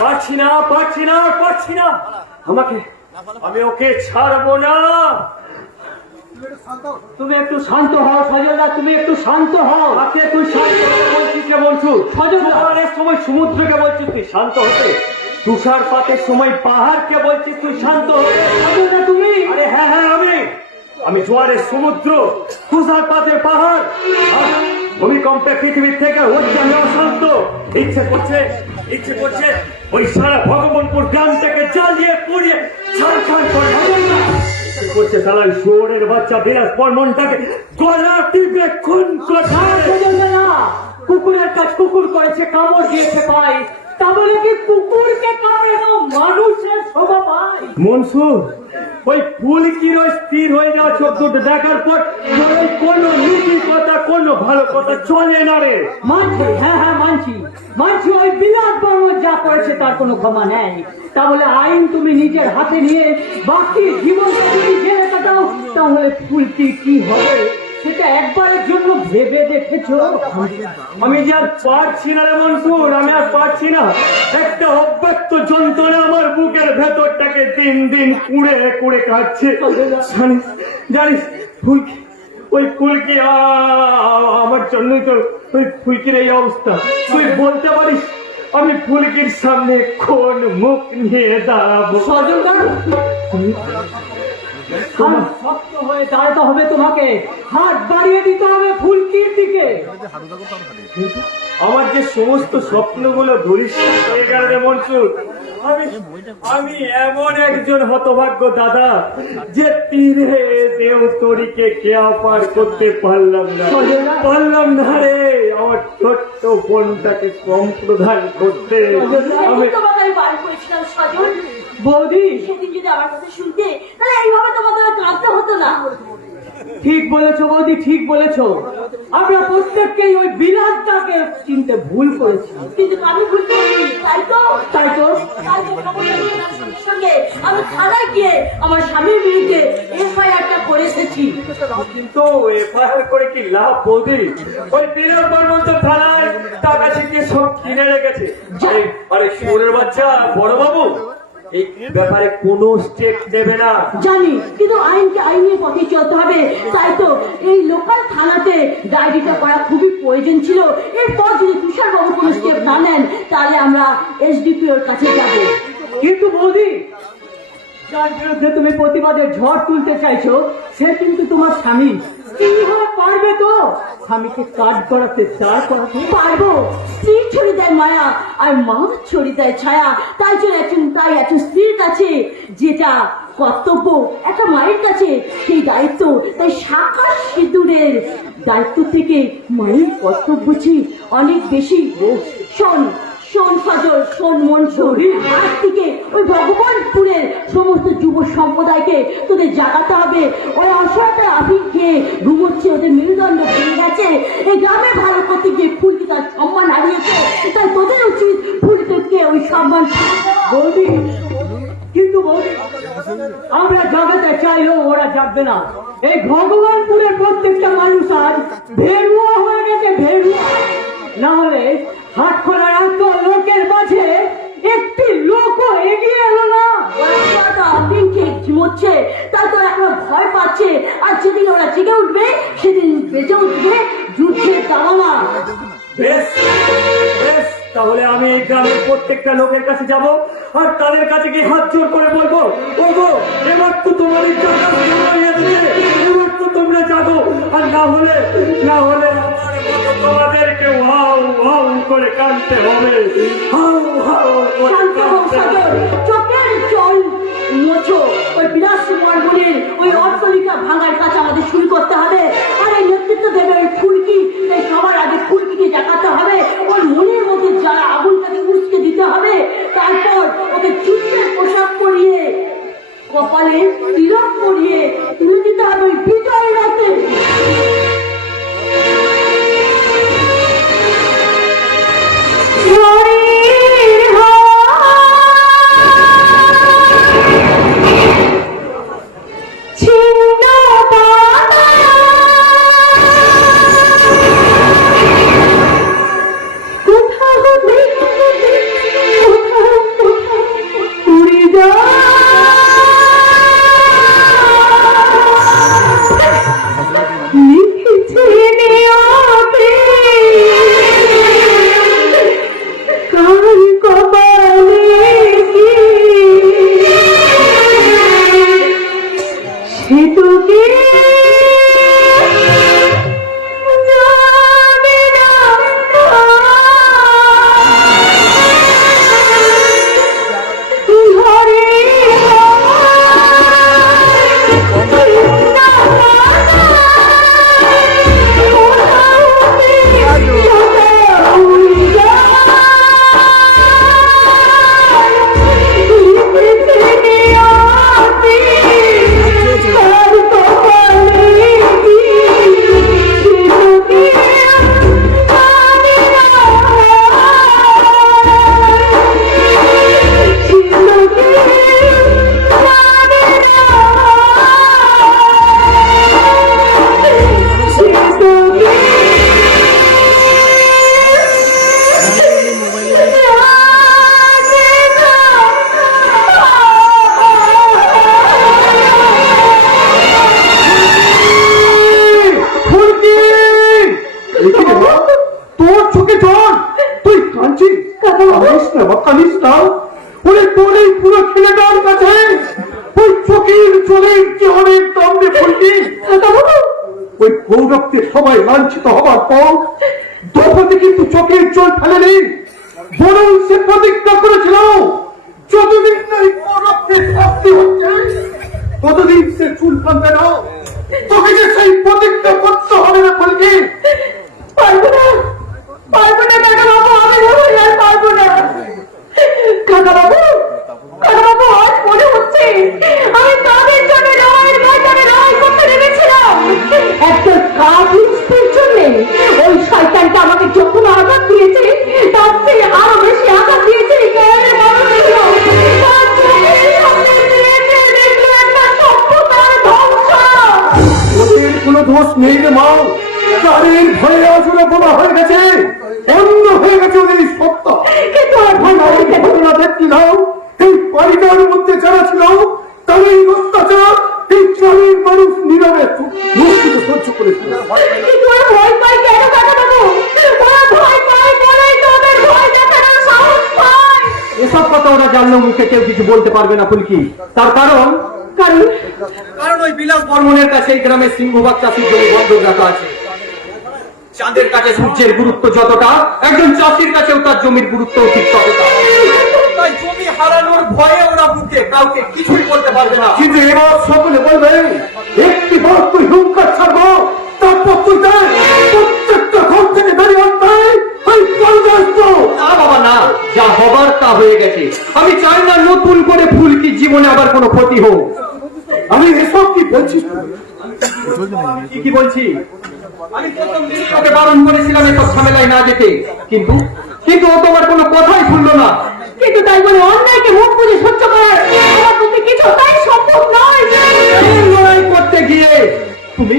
পারছি না পারছি না পারছি না, আমাকে, আমি ওকে ছাড়বো না। তুমি একটু শান্ত হও সজলদা, তুমি একটু শান্ত হও। তাকে তুই শান্ত হতে বলছিস কে বলছু? তুষারের সময় সমুদ্রকে বলছিস তুই শান্ত হতে, তুষারপাতের সময় পাহাড়কে বলছিস তুই শান্ত হতে। সজলদা তুমি, আরে হ্যাঁ হ্যাঁ আমি জোয়ারের সমুদ্র, তুষারপাতের পাহাড়, ভূমিকম্পে পৃথিবীর থেকে উদ্যানে অশান্ত। ইচ্ছে করছে ওই সারা ভগবানপুর গ্রামটাকে জ্বালিয়ে পুড়িয়ে ছাড়খাড় করে করছে। তারা শুয়োরের বাচ্চা বিরাজ বর্মনটাকে গলা টিপে খুন করে। কুকুরের কাজ কুকুর করেছে, কামড় দিয়েছে পাই, তা বলে কি কুকুরকে কামড়ে না মানুষের শোভা পায়? মনসুর, ওই ফুলকির ওই স্থির হয়ে যাওয়া চোখ দুটো দেখার পর ওই কোনো নীতি কথা কোনো ভালো কথা চলে না রে। মানছি, হ্যাঁ হ্যাঁ মানছি ওই বিলাস বর্মন যা করেছে তার কোনো ক্ষমা নেই। তা বলে আইন তুমি নিজের হাতে নিয়ে বাকি জীবনটা যদি জেলে কাটাও, তাহলে ফুলকি কি হবে সেটা একবারের জন্য ভেবে দেখেছো? আমি যে আর পারছি না রে মনসুর, আমি আর পারছি না। একটা অব্যক্ত যন্ত্রণা আমার বুকের ভেতরটাকে দিন দিন কুড়ে কুড়ে কাটছে। জানিস ফুলকি, ওই ফুলকি আমার জন্যই তো ওই ফুলকির এই অবস্থা। তুই বলতে পারিস আমি ফুলকির সামনে কোন মুখ নিয়ে দাঁড়াবো? শক্ত হয়ে দাঁড়াতে হবে তোমাকে, হাত বাড়িয়ে দিতে হবে ফুলকির দিকে। আমার যে সমস্ত স্বপ্নগুলো ধরিষ্ঠ হয়ে গেল রে মনসুর। আমি এমন একজন হতভাগ্য দাদা যে তীরে দেওতরিকে কেয়া পার করতে পারলাম না রে। আমার ছোট্ট বোনটাকে সম্প্রদান করতে আমি বৌদি, সেদিন যদি আমার কথা শুনতে তাহলে এইভাবে তোমাদের কাঁদতে হতো না। ঠিক বলেছো বৌদি, ঠিক বলেছো। আমরা প্রত্যেককেই ওই বিলাসটাকে চিনতে ভুল করেছি। কিন্তু আমি ভুল করিনি, তাই তো সঙ্গে সঙ্গে আমি থানায় গিয়ে আমার স্বামীর বিরুদ্ধে এফআইআরটা করে এসেছি। কিন্তু এফআইআর করে কি লাভ বৌদি? ওই দিনের বর্মন তো থানায় টাকা ছিটিয়ে সব কিনে রেখেছে। আরে শুয়োরের বাচ্চা বড় বাবু এই ব্যাপারে কোনো স্টেপ নেবে না। জানি, কিন্তু আইনকে আইনের পথে চলতে হবে। তাই তো এই লোকাল থানাতে ডায়েরিটা করা খুবই প্রয়োজন ছিল। এরপর যদি তুষারবাবু কোনো স্টেপ না নেন তাহলে আমরা এসডিপিওর কাছে যাব। কিন্তু বৌদি, যার বিরুদ্ধে তুমি প্রতিবাদের ঝড় তুলতে চাইছো সে কিন্তু তোমার স্বামী। কিভাবে পারবে তো স্বামীকে কাজ করাতে, চার করাতে? পারবো। স্ত্রী ছড়ি দেয় মায়া আর মা ছড়ি দেয় ছায়া। তাই একজন স্ত্রীর কাছে যেটা কর্তব্য একটা মায়ের কাছে সেই দায়িত্ব, তাই শাখা সিঁদুরের দায়িত্ব থেকে মায়ের কর্তব্য অনেক বেশি। শোন সজল, শোন মনসুর, আজ থেকে ওই ভগবানপুরের সমস্ত যুব সম্প্রদায়কে তোদের জাগাতে হবে। ওই অসহায়তা আফিম খেয়ে ঘুমোচ্ছে, ওদের মেরুদণ্ড ভেঙে গেছে। এই গ্রামে ভালো করতে গিয়ে ফুলকি তার সম্মান হারিয়েছে, তাই তোদের উচিত ফুলকে ওই সম্মান। বৌদি, কিন্তু বৌদি, আমরা জাগাতে চাইলেও ওরা জাগবে না। এই ভগবানপুরের প্রত্যেকটা মানুষ আজ ভেরুয়া হয়ে গেছে, ভেরুয়া। না হলে হাত খোলার এত লোকের মাঝে একটি লোকও এগিয়ে এলো না। আফিম খেয়ে ঘুমোচ্ছে, তাই তো এখন ভয় পাচ্ছে। আর যেদিন ওরা জেগে উঠবে সেদিন বেজে উঠবে যুদ্ধের তাড়না। বেশ, তাহলে আমি এই গ্রামের প্রত্যেকটা লোকের কাছে যাব আর তাদের কাছে গিয়ে হাত জোর করে বলবো, এবার তো তোমাদের এবার তো তোমরা জাগো। আর না হলে তোমাদেরকে হাউ হাউ করে কাঁদতে হবে। চোখের জল মোছো। ওই বিলাস বর্মনের ওই অট্টালিকা ভাঙার কাজ আমাদের শুরু করতে হবে। আর এই নেতৃত্ব দেবে ওই ফুলকি। তাই সবার আগে ফুলকিকে দেখাতে হবে। ওর মনের মধ্যে যারা আগুনটাকে উস্কে দিতে হবে। তারপর ওকে যুদ্ধের পোশাক পরিয়ে, কপালে তিলক পরিয়ে তুলে দিতে হবে ওই বিজয় রাতে। লাঞ্ছিত হবার পর দ্রৌপদী কিন্তু চোখের জল ফেলেনি, বরং সে প্রতিজ্ঞা করেছিল যতদিন না এই পরকের শাস্তি হচ্ছে ততদিন সে চুল পাবে না। তোকে যে সেই প্রতিজ্ঞা করতে হবে না বলবি। পারবো না, পারবো না কাকা বাবু, আমি আর পারবো না। কাকা বাবু, কাকা বাবু, আজ মনে হচ্ছে আমি তাদের জন্য লড়াইয়ের ময়দানে লড়াই করতে নেমেছিলাম। একটা কাপুরুষের জন্য ওই শয়তানটা আমাকে যখন আঘাত দিয়েছে তার থেকে আরো বেশি আঘাত দিয়েছে এই কেরালের মানুষগুলো। তার চোখের সামনে দিয়েছে দেখলো একটা সভ্যতার ধ্বংস। ওদের কোনো দোষ নেই রে মা, তাদের ভয়ে আসলে বোমা হয়ে গেছে, অন্য হয়ে গেছে ওদের সত্তা। কিন্তু আর ভয় পাওয়ার কেন? ঘটনা দেখছিলাম এই বাড়িটার মধ্যে যারা ছিল তাদের এই অত্যাচার এই গ্রামের মানুষ নীরবে মুক্তিতে সহ্য করেছিল। কিন্তু ওরা ভয় পায় কেন কাকা বাবু? ওরা ভয় পায় বলেই তো ওদের ভয় দেখানোর সাহস পায়। এসব কথা ওরা জানলেও মুখে কেউ কিছু বলতে পারবে না ফুলকি। তার কারণ কারণ ওই বিলাস বর্মনের কাছে এই গ্রামের সিংহভাগ চাষির জমি বন্ধক রাখা আছে। চাঁদের কাছে সূর্যের গুরুত্ব যতটা, একজন চাষির কাছেও তার জমির গুরুত্ব ঠিক ততটা। তাই জমি হারানোর ভয়ে ওরা মুখে কাউকে কিছুই বলতে পারবে না। কিন্তু এবার সকলে বলবে একটি বার তুই হুঙ্কার ছাড়বো, তারপর তুই দেখ প্রত্যেকটা ঘর থেকে বেরিয়ে আসবে ওই কলগাস্ত। না বাবা না, যা হবার তা হয়ে গেছে। আমি চাই না নতুন করে ফুলকির জীবনে আবার কোনো ক্ষতি হোক। আমি এসব কি বলছিস? কি বলছি? আমি প্রথম দিন ওকে বারণ করেছিলাম এসব ঝামেলায় না যেতে, কিন্তু কিন্তু ও তোমার কোনো কথাই শুনলো না। কিন্তু তাই বলে অন্যায়কে মুখ বুঝে সহ্য করার আমার পক্ষে কিছুটাই সম্ভব নয়। এই লড়াই করতে গিয়ে তুমি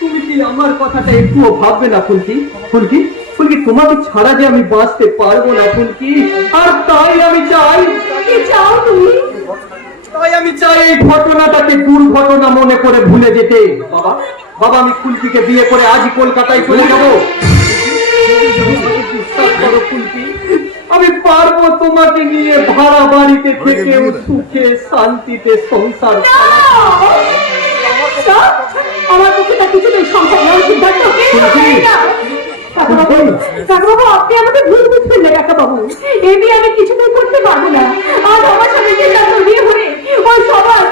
তুমি কি আমার কথাটা একটুও ভাববে না ফুলকি? ফুলকি ফুলকি তোমাকে ছাড়া যে আমি বাঁচতে পারবো না ফুলকি। আর তাই আমি চাই, কি চাও তুমি? তাই আমি চাই এই ঘটনাটাকে দুর্ঘটনা মনে করে ভুলে যেতে। বাবা বাবা, আমি ফুলকিকে বিয়ে করে আজই কলকাতায় চলে যাবো। বিশ্বাস করো ফুলকি, আমি পারবো তোমাকে নিয়ে ভাড়া বাড়িতে থেকেও সুখে শান্তিতে সংসার না! আমার পক্ষে তা কিছুতেই সম্ভব নয়। সিদ্ধার্থ, কাকাবাবু, আপনি আমাকে ভুল বুঝবেন না কাকাবাবু। এই বিয়ে আমি কিছুতেই করতে পারবো না। আজ আমার সাথে সিদ্ধার্থ বিয়ে হলে ওই সবার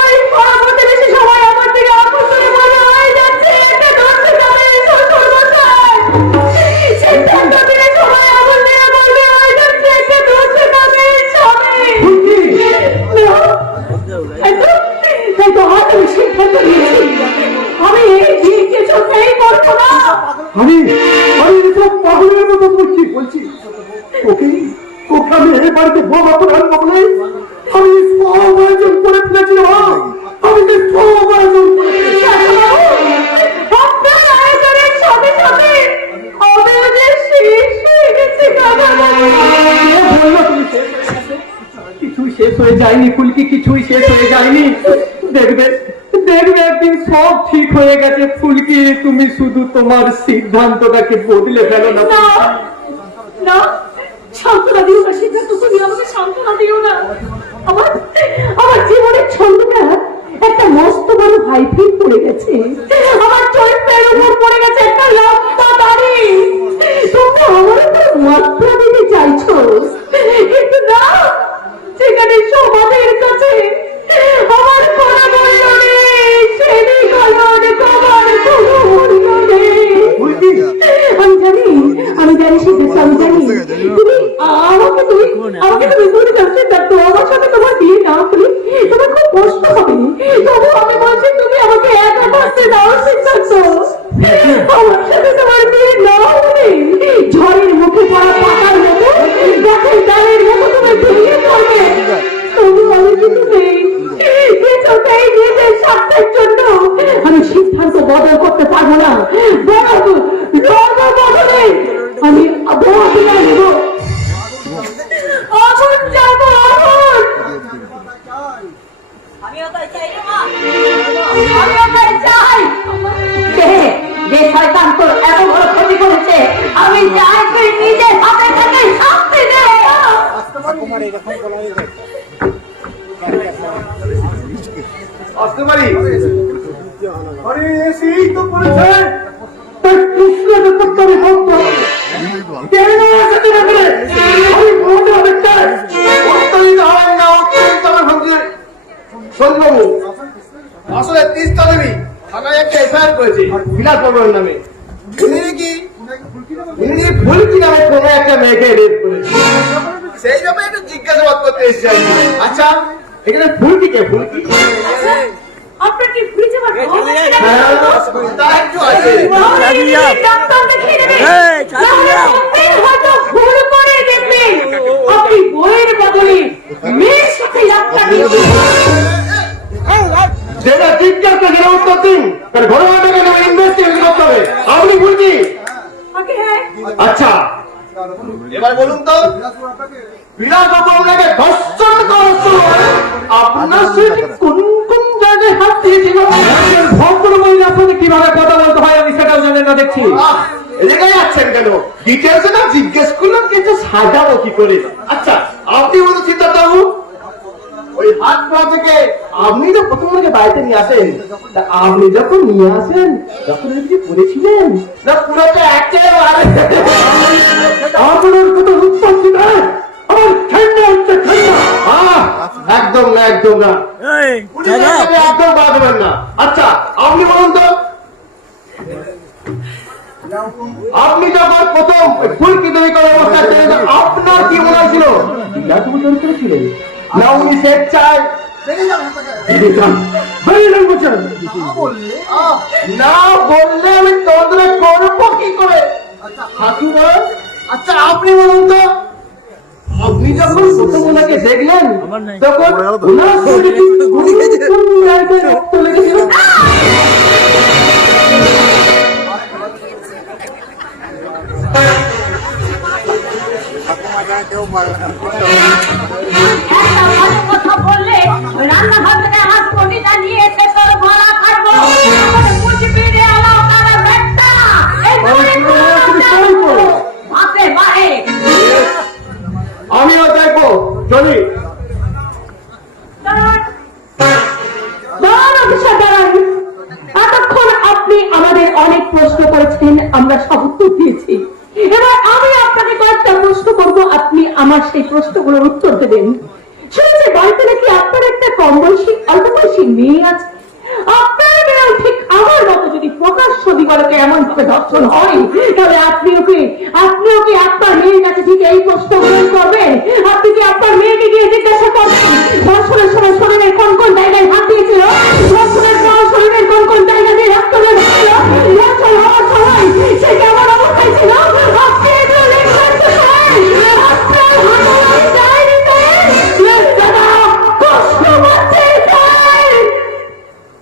ওই পাড়া প্রতিবেশী সবাই আমার থেকে আকর্ষণে মজা হয়ে যাচ্ছে। একটা দর্শক হবে শ্বশুর মশাই। সিদ্ধার্থ দিলে সবাই আমার মেয়ে বলবে হয়ে যাচ্ছে একটা দর্শক হবে স্বামী। তাই তো আজ আমি সিদ্ধান্ত নিয়েছি, আমি এই বিয়ে কিছুতেই করবো না। আমি আমি এসব পাগলের মতো বলছি ওকে ওকে আমি এই বাড়িতে বোমা করে আনবো বলে আমি সব আয়োজন করে ফেলেছিলাম। আমি যে সব আয়োজন করে আপনার আয়োজনের সাথে সাথে আমিও যে শেষ হয়ে গেছি কাকাবাবু। কিছুই শেষ হয়ে যায়নি ফুলকি, কিছুই শেষ হয়ে যায়নি। দেখবে দেখবে একদিন সব ঠিক হয়ে গেছে ফুলকি। তুমি শুধু তোমার সিদ্ধান্তটাকে বদলে ফেলো না। না না, সান্ত্বনা দিও না সিদ্ধার্থ, তুমি আমাকে সান্ত্বনা দিও না। আমার আমার জীবনের ছন্দটা একটা মস্ত বড় হাইফিট পড়ে গেছে। আমার চরিত্রের উপর পড়ে গেছে একটা লম্বা দাড়ি। তোমরা আমার উপর মাত্রা দিতে চাইছো, কিন্তু না, সেখানে সমাজের কাছে আমার কোনো মূল্য নেই। সেদিকলন তোমার কোনো মূল্য নেই। আমি জানি সিদ্ধার্থ, আমি জানি তুমি আমাকে তুমি বলে যাও সিদ্ধার্থ, আমার সাথে তোমার বিয়ে না হলে তোমার খুব কষ্ট হবে। তবু আমি বলছি তুমি আমাকে একা থাকতে দাও সিদ্ধার্থ। আমার সাথে তোমার বিয়ে না হলে ঝড়ের মুখে পড়া পাতার মতো গাছের ডালের মতো তুমি ভেঙে পড়বে। তবু আমি কিছু নেই, কিছুতেই নিজের স্বার্থের জন্য আমি সিদ্ধান্ত বদল করতে পারবো না। বদলে আমি বিদায় নেব। অমন যাবো, অমন। আমিও তাই চাই রে মা, আমিও তাই চাই। যে শয়তান তোর এত বড় ক্ষতি করেছে, আমি চাই তুই নিজের হাতে থেকে শাস্তি দে। আসতে পারি? আরে সেই তো বলেছে তাই কৃষ্ণকে করতে হবে ভক্ত কেন আসতে না করে আমি বলতে হবে তাই উত্তরিত হয় না উত্তরিত আমার ভাবছে সঞ্জবাবু আসলে তিস্তা দেবী থানায় একটা এফআইআর করেছে বিলাস বাবুর নামে উনি ফুলকি নামে কোনো একটা মেয়েকে রেপ করেছে সেই ব্যাপারে একটু জিজ্ঞাসাবাদ করতে এসেছি আচ্ছা এখানে ফুলকি কে ফুলকি আপনার কি ফ্রিজে রাখা তা একটু আছে ডাক্তার দেখিয়ে দেবেন হয়তো ভুল করে দেখবেন আপনি বইয়ের বদলে মেয়ের সাথে যাত্রা দিয়েছেন যেটা জিজ্ঞাসা সেটা উত্তর দিন কারণ ঘটনাটাকে ইনভেস্টিগেশন করতে হবে আপনি ফুলকি ওকে হ্যাঁ আচ্ছা এবার বলুন তো বিলাসবাবু আপনাকে ধর্ষণ করেছিল আপনার সেটি কোন কোন জায়গায় হাত দিয়েছিল ভদ্র মহিলার সাথে কিভাবে কথা বলতে হয় আমি সেটাও জানেন না দেখছি এদিকে যাচ্ছেন কেন ডিটেলস না জিজ্ঞেস করলাম কিন্তু সাজাবো কি করে আচ্ছা আপনি বলুন সিদ্ধার্থবাবু ওই হাত পা থেকে আপনি তো প্রথম থেকে বাড়িতে নিয়ে আসেন তা আপনি যখন নিয়ে আসেন তখন আপনি পড়েছিলেন না পুরোটা একেবারে আপনার কোনো উৎপত্তি নাই আমার ঠান্ডা হচ্ছে ঠান্ডা একদম না একদম না একদম বাঁধবেন না আচ্ছা আপনি বলুন তো আপনি যখন প্রথম ফুলকি তৈরি করার অবস্থা ছিলেন আপনার কি মনে হয়েছিল তুমি তৈরি করেছিলেন না উনি স্বেচ্ছায় না বললে আমি তোদের করবো কি করে আচ্ছা আপনি বলুন তো আপনি যখন প্রথম ওনাকে দেখলেন তখন ওনার শরীরে কোন জায়গায় রক্ত লেগেছিল একটা ভালো কথা বললে রান্নাঘর থেকে আমার পনিটা নিয়ে এসে তোর গলা কাটবো মুঝে বেড়ে আলো কালা বেটা এই মাসে বাড়ে আমিও দেখবো চলি এতক্ষণ আপনি আমাদের অনেক প্রশ্ন করেছেন আমরা সব উত্তর দিয়েছি এবার আমি আপনাকে কয়েকটা প্রশ্ন করব আপনি আমার সেই প্রশ্নগুলোর উত্তর দেবেন শুনেছি বাড়িতে নাকি আপনার একটা কম বয়সী অল্প বয়সী মেয়ে আছে আপনার মেয়েও ঠিক আমার মতো যদি প্রকাশ্য দিবালোকে এমন ভাবে ধর্ষণ হয় তাহলে আপনি ওকে আপনার মেয়ের কাছে ঠিক এই প্রশ্নগুলো করবেন আপনি কি আপনার মেয়েকে গিয়ে জিজ্ঞাসা করবেন ধর্ষণের সময় শরীরের কোন কোন জায়গায় হাত দিয়েছিল ধর্ষণের পর শরীরের কোন কোন জায়গা দিয়ে রক্ত বের হচ্ছিল ধর্ষণ হওয়ার সময় সে কেমন অবস্থায় ছিল আপনি এগুলো লিখবেন তো আপনার হাত যায়নি কষ্ট পাচ্ছে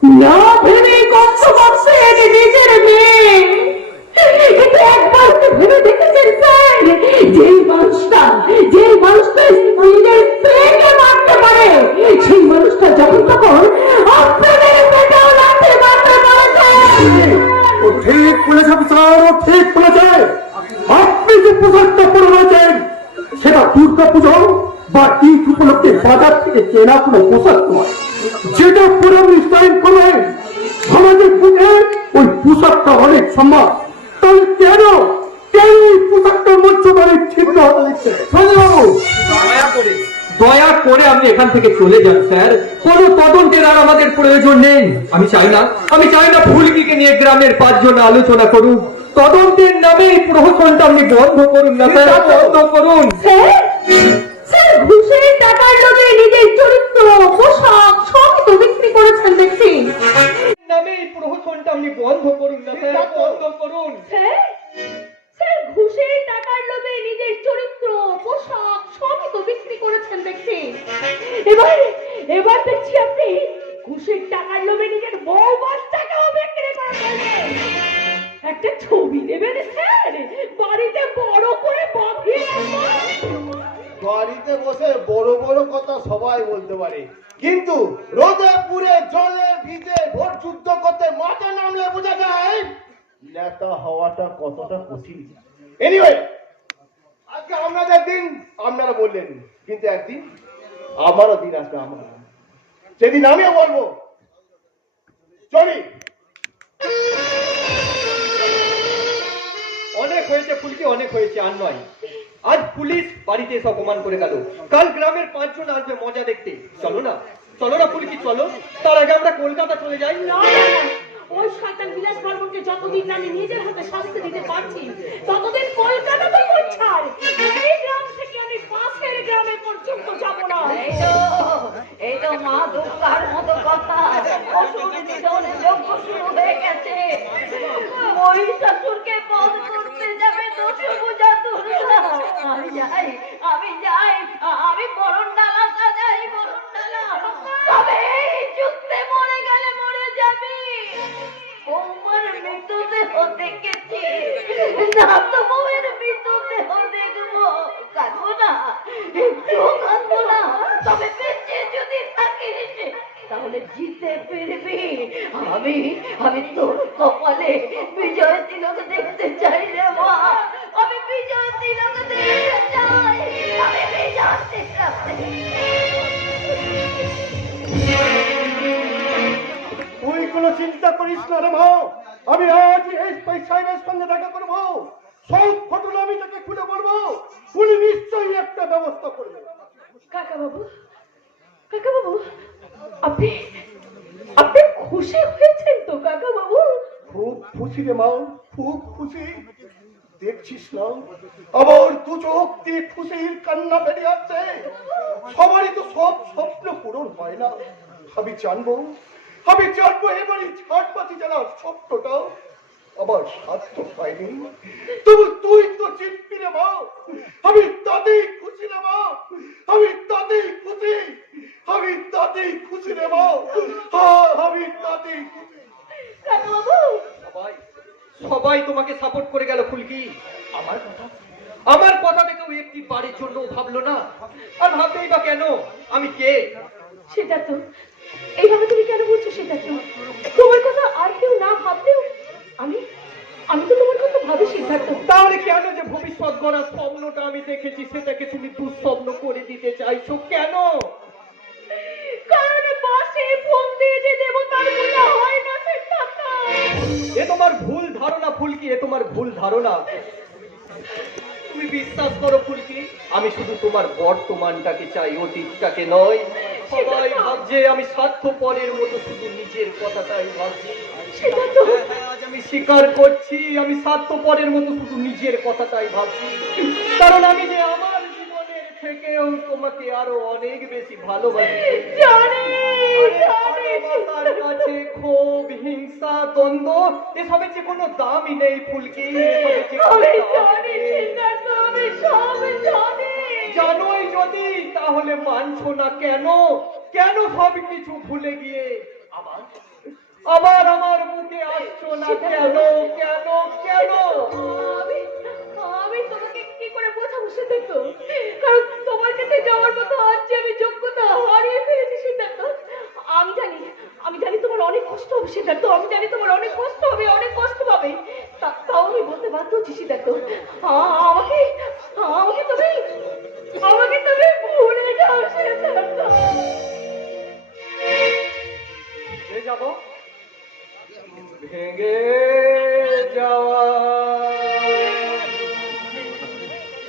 না ভেবে কষ্ট পাচ্ছে এটি নিজের মেয়ে এটা একবার ভেবে দেখেছেন স্যার যে মানুষটা নিজের স্ত্রীকে মারতে পারে সেই মানুষটা যখন তখন আপনাদের পেটেও লাথি মারতে পারে ও ঠিক বলেছে স্যার ও ঠিক বলেছে আপনি যে পোশাকটা পরে রয়েছেন সেটা দুর্গা পুজো বা ঈদ উপলক্ষে বাজার থেকে কেনা কোনো পোশাক নয় যেটা পরে আপনি স্টাইল করবেন সমাজের বুকে ওই পোশাকটা অনেক সম্মান তাহলে কেন এই পোশাকটার মধ্যে অনেক ছিন্ন হতে দিচ্ছে সঞ্জয়বাবু দয়া করে আপনি এখান থেকে চলে যান স্যার কোনো তদন্তের আর আমাদের প্রয়োজন নেই আমি চাই না ফুলকিকে নিয়ে গ্রামের 5 জন আলোচনা করুক তদন্তের নামে এই প্রহসনটা আপনি বন্ধ করুন না স্যার বন্ধ করুন স্যার ঘুষের টাকার লোভে নিজের চরিত্র পোশাক সবই তো বিক্রি করেছেন দেখছি নামে এই প্রহসনটা আপনি বন্ধ করুন না স্যার বন্ধ করুন স্যার ঘুষের টাকার লোভে নিজের চরিত্র পোশাক সবই তো বিক্রি করেছেন দেখছি এবার দেখছি আপনি ঘুষের টাকার লোভে নিজের বউ বাচ্চাকেও বিক্রি করে ফেলবেন একটা ছবি দেবেন স্যার বাড়িতে বড় করে বাঁধিয়ে বাড়িতে বসে বড় বড় কথা সবাই বলতে পারে কিন্তু রোদে পুড়ে জলে ভিজে ভোট যুদ্ধ করতে মাঠে নামলে বোঝা যায় নেতা হওয়াটা কতটা কঠিন এনিওয়ে আজকে আপনাদের দিন আপনারা বললেন কিন্তু একদিন আমারও দিন আসবে আমার সেদিন আমিও বলবো চলি অনেক হয়েছে ফুলকি, অনেক হয়েছে, আর নয়। আজ পুলিশ বাড়িতে এসে অপমান করে গেল, কাল গ্রামের 5 জন আসবে মজা দেখতে। চলো না, চলো না ফুলকি, চলো। তার আগে আমরা কলকাতা চলে যাই। না, না, না। ওই শয়তান বিলাস বর্মনকে যতদিন না আমি নিজের হাতে শাস্তি দিতে পারছি, ততদিন কলকাতা তো ছাড়। এই গ্রাম থেকে আমি পাশের গ্রামে পর্যন্ত যাব না। এই তো মা দুর্গার মতো কথা। অসুর নিধনের যজ্ঞ শুরু হয়ে গেছে। মহিষাসুরকে বধ করতে যাবে দশভুজা দুর্গা। আমি যাই, আমি যাই, আমি বরণ ডালা সাজাই, বরণ ডালা। তবে এই যুদ্ধে মরে গেলে মরে যাবি। বৌমার মৃতদেহ দেখেছি, না তো বউয়ের মৃতদেহ দেখবো। কাঁদবো না, একটুও কাঁদবো না। তবে বেঁচে যদি থাকিস তাহলে জিতে ফিরবি। আমি তোর কপালে বিজয় তিলক দেখতে চাই রে মা। আমি বিজয় তিলক দেখতে চাই। আমি বিজয় তিলক তুই কোনো চিন্তা করিস না রে মা, আমি আজ এসপি সাহেবের সঙ্গে দেখা করবো। সব ঘটনা আমি তাকে খুলে বলবো, উনি নিশ্চয়ই একটা ব্যবস্থা করবে। কাকা বাবু, কাকা বাবু, আপনি আপনি খুশি হয়েছেন তো কাকা বাবু? খুব খুশি রে মা, খুব খুশি। দেখছিস না আবার দু চোখ দিয়ে খুশির কান্না বেরিয়ে আসছে। সবারই তো সব স্বপ্ন পূরণ হয় না। আমি জানবো এবারে ছাড়পাতি জানার স্বপ্নটাও আবার সাধ্য হয়নি। তবু তুই তো জিতবি রে মা, আমি তাতেই খুশি রে মা, আমি তাতেই খুশি, আমি তাতেই খুশি রে মা, আমি তাতেই খুশি। কাকা বাবু, সবাই তোমাকে সাপোর্ট করে গেল ফুলকি। আমার কথা কেউ একটি বাড়ির জন্য ভাবলো না। আর ভাববেই বা কেন? আমি কে? সেটা তো এইভাবে তুমি কেন বলছো? সেটা তো তোমার কথা আর কেউ না ভাবলেও আমি তো তোমার কথা ভাবি সিদ্ধার্থ। তাহলে কেন যে ভবিষ্যৎ গড়ার স্বপ্নটা আমি দেখেছি সেটাকে তুমি দুঃস্বপ্ন করে দিতে চাইছো কেন? কারণ বাসে ফোন দিয়ে যে দেবতার পূজা হয় না সিদ্ধার্থ। এ তোমার ভুল ধারণা ফুলকি, এ তোমার ভুল ধারণা। তুমি বিশ্বাস করো ফুলকি, আমি শুধু তোমার বর্তমানটাকে চাই, অতীতটাকে নয়। সবাই ভাবছে আমি স্বার্থপরের মতো শুধু নিজের কথাটাই ভাবছি। সেটা তো আজ আমি স্বীকার করছি, আমি স্বার্থপরের মতো শুধু নিজের কথাটাই ভাবছি। কারণ আমি যে আমার জীবনের থেকেও তোমাকে আরো অনেক বেশি ভালোবাসি। জানি, তার কাছে ক্ষোভ, হিংসা, দ্বন্দ্ব এসবের যে কোনো দামই নেই ফুলকি। এসবের যে কোনো আমি দামই জানি নেই। সিদ্ধার্থ, আমি সব জানি। জানোই যদি, তাহলে মানছো না কেন? কেন সব কিছু ভুলে গিয়ে আবার আমার মুখে আসছো না কেন? কেন কেন? আমি তোমাকে কি করে বোঝাবো সিদ্ধার্থ? কারণ তোমার কাছে যাওয়ার মতো আজ যে আমি যোগ্যতা হারিয়ে ফেলেছি সিদ্ধার্থ। আমি জানি তোমার অনেক কষ্ট হবে সিদ্ধার্থ। আমি জানি তোমার অনেক কষ্ট হবে, অনেক কষ্ট পাবে। তাও আমি বলতে বাধ্য হচ্ছি সিদ্ধার্থ, আমাকে তুমি ভুলে যাও সিদ্ধার্থ। যাব ভেঙে যাওয়া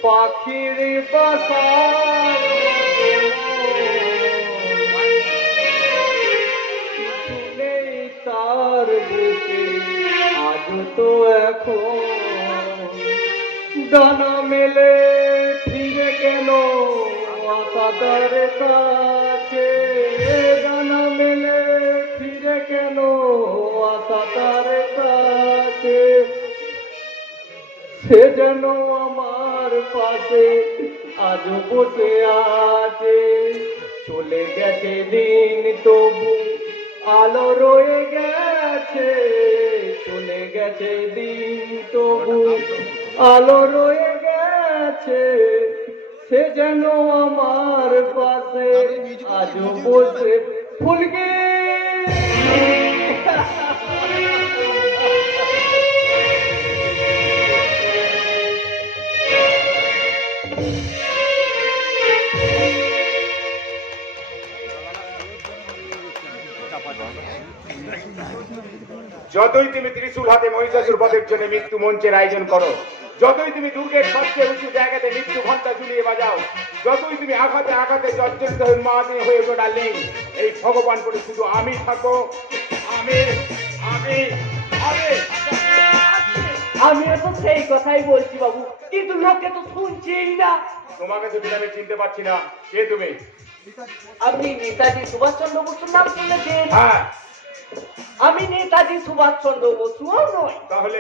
পাখির বাসা নেই তার বুকে আজ তো এখন ডানা মেলে ফিরে গেল আশাদার কাছে। ডানা মেলে ফিরে গেল আশাদার কাছে। সে যেন আমার পাশে আজ বসে আছে। চলে গেছে দিন তবু আলো রয়ে গেছে। চলে গেছে দিন তবু আলো রয়ে গেছে। সে যেন আমার পাশে আজ বসে ফুলকি। যতই তুমি ত্রিশূল হাতে মহিষাসুর বধের জন্য মৃত্যু মঞ্চের আয়োজন করো, যতই তুমি দুর্গের সবচেয়ে উঁচু জায়গাতে মৃত্যু ঘন্টা ঝুলিয়ে বাজাও, যতই তুমি আঘাতে আঘাতে জর্জরিত হয়ে মাতে হয়ে ওঠো ডার্লিং, এই ভগবান করে শুধু আমি থাকবো। আমি আমি আমি আমিও তো সেই কথাই বলছি বাবু, কিন্তু লোকে তো শুনছেই না। তোমাকে যদি আমি চিনতে পারছি না, কে তুমি? আপনি নেতাজি সুভাষচন্দ্র বসুর নাম শুনেছেন? হ্যাঁ, আমি নেতাজি সুভাষচন্দ্র বসুও নয়। তাহলে?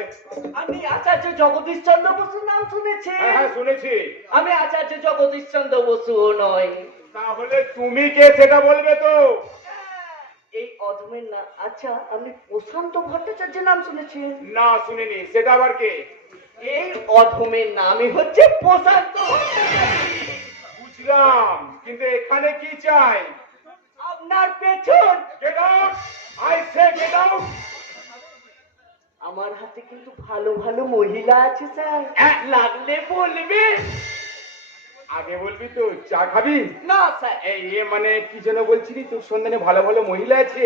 আপনি আচার্য জগদীশ চন্দ্র বসুর নাম শুনেছেন? হ্যাঁ হ্যাঁ শুনেছি। আমি আচার্য জগদীশ চন্দ্র বসুও নয়। তাহলে তুমি কে সেটা বলবে তো? এই অধমের না, আচ্ছা আপনি প্রশান্ত ভট্টাচার্যের নাম শুনেছেন? না শুনিনি, সেটা আবার কে? এই অধমের নামই হচ্ছে প্রশান্ত ভট্টাচার্য। বুঝলাম, কিন্তু এখানে কি চাই? আপনার পেছন। Get out, I say get out. আমার হাতে কিন্তু ভালো ভালো মহিলা আছে স্যার, লাগলে বলবেন। আগে বলবি তো, চা খাবি? না স্যার। এই মানে কি যেন বলছিলি, তোর সন্ধানে ভালো ভালো মহিলা আছে?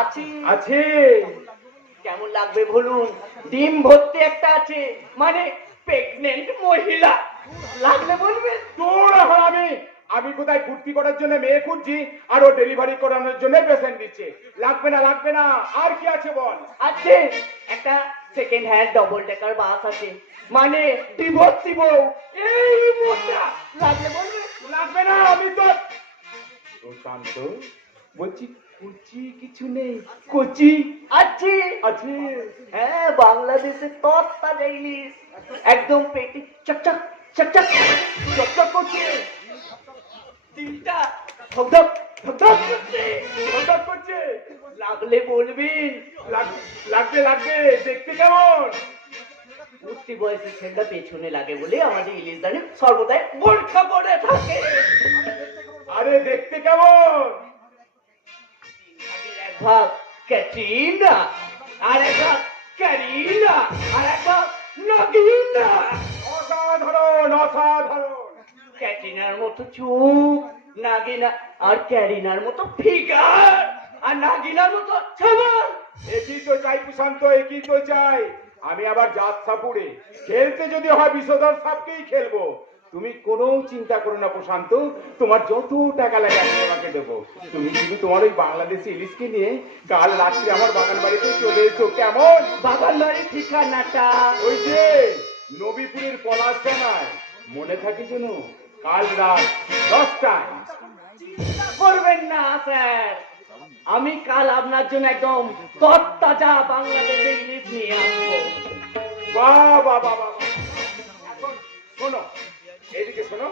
আছি। আছে? কেমন লাগবে বলুন? ডিম ভর্তি একটা আছে, মানে প্রেগনেন্ট মহিলা, লাগলে বলবেন। তোর এখন আমি কোথায় ফুর্তি করার জন্য মেয়ে খুঁজছি, আর ও ডেলিভারি করানোর জন্য পেশেন্ট দিচ্ছে। লাগবে না লাগবে না, আর কি আছে বল? আছে একটা সেকেন্ড হ্যান্ড ডবল ডেকার বাস আছে, মানে ডিভোর্সি বউ। এই মোটা, লাগলে বলবেন। লাগবে না, আমি তো শান্ত বলছি, কুচি কিছু নেই? কচি আছে আছে? হ্যাঁ, বাংলাদেশে তত্তা ইলিশ, একদম পেটি চকচক চকচক চকচক করছে, তিনটা ধকধক ধকধক করছে, হঠাৎ করছে। লাগলে বলবেন। লাগবে লাগবে, দেখতে কেমন? উঠতি বয়সে ছেলেটা পেছনে লাগে বলে আমাদের ইলিশ দানি সর্বদাই বোরখা পরে থাকে। আরে দেখতে কেমন? এক ভাগ ক্যাটরিনা, আর এক ভাগ ক্যারিনা, আর এক ভাগ নাগিনা। অসাধারণ অসাধারণ। ক্যাটরিনার মতো চোখ, নাগিনা আর ক্যারিনার মতো ফিগার, আর নাগিনার মতো ছামাল। একই তো চাই প্রশান্ত, একই তো চাই। আমি আবার জাত সাপুড়ে খেলতে যদি হয় বিষধর সাপকেই খেলবো। তুমি কোনো চিন্তা করো না প্রশান্ত, তোমার যত টাকা লাগে আমি তোমাকে দেবো। তুমি শুধু তোমার ওই বাংলাদেশি ইলিশকে নিয়ে কাল রাত্রে আমার বাগান বাড়িতে চলে এসো, কেমন? বাবার বাড়ির ঠিকানাটা ওই যে নবীপুরের পলাশ ডাঙায়, মনে থাকে যেন, কাল রাত 10টায়। করবেন না স্যার, আমি কাল আপনার জন্য একদম তরতাজা বাংলাদেশে ইলিশ নিয়ে আসবো। বাহ বাহ বাহ বাহ। এখন শোনো, এইদিকে শোনো,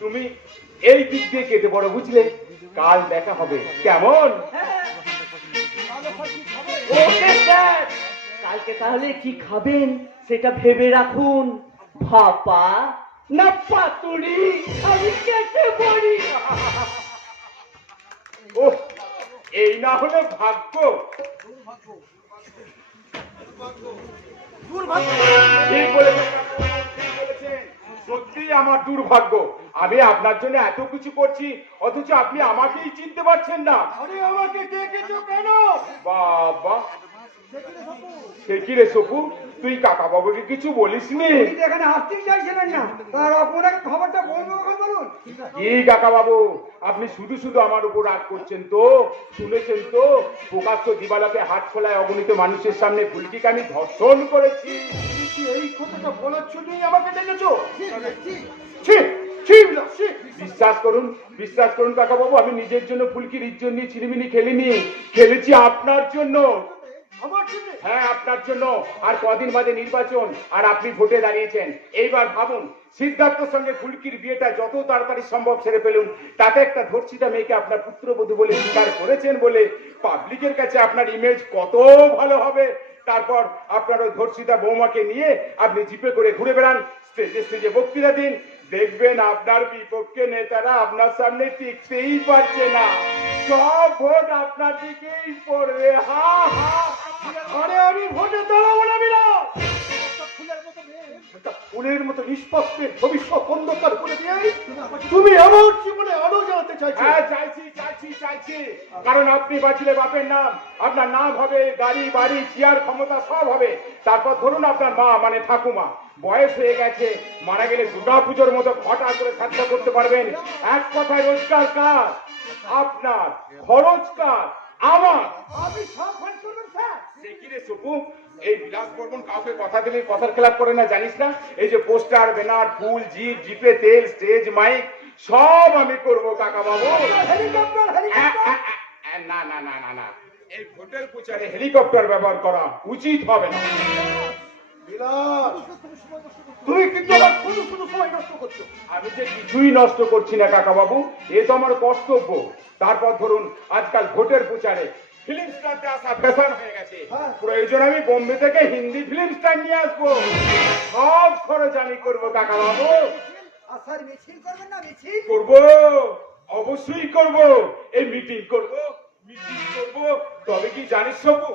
তুমি এই দিক দিয়ে কেটে পড়ো, বুঝলে? কাল দেখা হবে, কেমন? ওকে স্যার, কালকে তাহলে কি খাবেন সেটা ভেবে রাখুন। ভাপা না পাতুরি, আমি কেটে পড়ি। ও, এই না হলে ভাগ্য। ঠিক বলেছেন, ঠিক বলেছেন। সত্যি আমার দুর্ভাগ্য, আমি আপনার জন্য এত কিছু করছি, অথচ আপনি আমাকেই চিনতে পারছেন না। আরে আমাকে ডেকেছো কেন? বাবা, সে কি রে সপু, তুই কাকা বাবুকে কিছু বলিসনি? এখানে আসতেই চাইছিলেন না, তার আপনাকে খবরটা বলবো কখন বলুন? কি কাকা বাবু, আপনি শুধু শুধু আমার উপর রাগ করছেন তো? শুনেছেন তো, প্রকাশ্য দিবালাকে হাট খোলায় অগণিত মানুষের সামনে ফুলকিকে আমি ধর্ষণ করেছি। এই কথাটা বলার জন্যই আমাকে ডেকেছো? ছি, ছি, ছি। বিশ্বাস করুন কাকা বাবু, আমি নিজের জন্য ফুলকির ইজ্জত নিয়ে ছিনিমিনি খেলিনি, খেলেছি আপনার জন্য। আমার জন্য? হ্যাঁ, আপনার জন্য। আর কদিন বাদে নির্বাচন, আর আপনি ভোটে দাঁড়িয়েছেন। এইবার ভাবুন, সিদ্ধার্থর সঙ্গে ফুলকির বিয়েটা যত তাড়াতাড়ি সম্ভব ছেড়ে ফেলুন। তাতে একটা ধর্ষিতা মেয়েকে আপনার পুত্রবধূ বলে স্বীকার করেছেন বলে পাবলিকের কাছে আপনার ইমেজ কত ভালো হবে। তারপর আপনার ওই ধর্ষিতা বৌমাকে নিয়ে আপনি জিপে করে ঘুরে বেড়ান, স্টেজে স্টেজে বক্তৃতা দিন। দেখবেন আপনার বিপক্ষে নেতারা আপনার সামনে টিকতেই পারছে না, সব ভোট আপনার দিকেই পড়বে। হা হা। আরে আমি ভোটে দাঁড়াবো না, বিনা ফুলের মতো নিষ্পক্ষের ভবিষ্যৎ অন্ধকার করে দিয়ে তুমি আমার জীবনে আলো জ্বালাতে চাইছো। হ্যাঁ, চাইছি চাইছি আপনি চাইছি, কারণ আপনি বাঁচলে বাপের নাম, আপনার নাম হবে, গাড়ি বাড়ি চেয়ার ক্ষমতা সব হবে। তারপর ধরুন আপনার মা মানে ঠাকুমা বয়স হয়ে গেছে, মারা গেলে দুর্গা পুজোর মতো ঘটা করে সার্থক করতে পারবেন। এক কথায় রোজগার কার আপনার, খরচ কার আমার। আপনি সব ফান্ড করবেন স্যার। সে কি রে সুপু, এই বিলাস বর্মন কাউকে কথা দিলে কথার খেলাপ করে না জানিস না? এই যে পোস্টার ব্যানার ফুল জিপ জিপে তেল স্টেজ মাইক সব আমি করব কাকা বাবু। হেলিকপ্টার না না না না না, এই ভোটের প্রচারে হেলিকপ্টার ব্যবহার করা উচিত হবে না। বিলাস, তুমি কিন্তু আমার শুধু শুধু সময় নষ্ট করছো। আমি যে কিছুই নষ্ট করছি না কাকা বাবু, এ তো আমার কর্তব্য। তারপর ধরুন আজকাল ভোটের প্রচারে ফিল্ম স্টারতে আসা ফ্যাশন হয়ে গেছে, প্রয়োজন আমি বোম্বে থেকে হিন্দি ফিল্ম স্টার নিয়ে আসবো। সব খরচ আমি করবো কাকা বাবু। আসার মিছিল করবেন না? মিছিল করব, অবশ্যই করব। এই মিটিং করব, মিটিং করব। তবে কি জানিস সবু,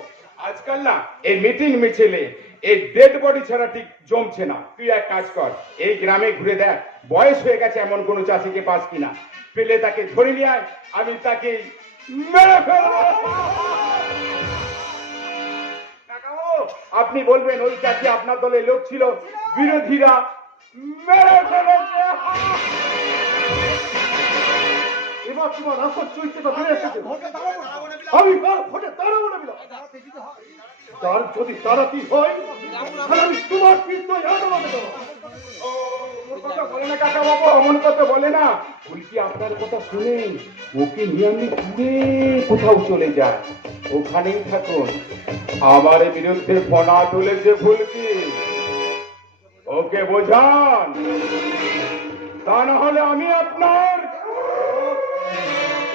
আজকাল না এই মিটিং মিছিলে এই ডেড বডি ছাড়া ঠিক জমছে না। তুই এক কাজ কর, এই গ্রামে ঘুরে দেখ বয়স হয়ে গেছে এমন কোন চাষিকে পাস কিনা, পেলে তাকে ধরে নিয়ে আয়, আমি তাকে মেরে ফেলবো। কাকাও, আপনি বলবেন ওই চাষি আপনার দলে লোক ছিল, বিরোধীরা মেরে ফেলেছে। এবার তোমার আসল চরিত্রটা বেড়ে এসেছে। আমি কাল ভোটে দাঁড়াবো না বিলাস। তার যদি দাঁড়াতি হয় তাহলে আমি তোমার কিন্তু আদালতে দেবো। ওর কথা বলে না কাকা বাবু, অমন কথা বলে না। ফুলকি আপনার কথা শুনে ওকে নিয়ে আমি দূরে কোথাও চলে যায়, ওখানেই থাকুন। আমার বিরুদ্ধে ফনা তুলেছে ফুলকি, ওকে বোঝান, তা না হলে আমি আপনার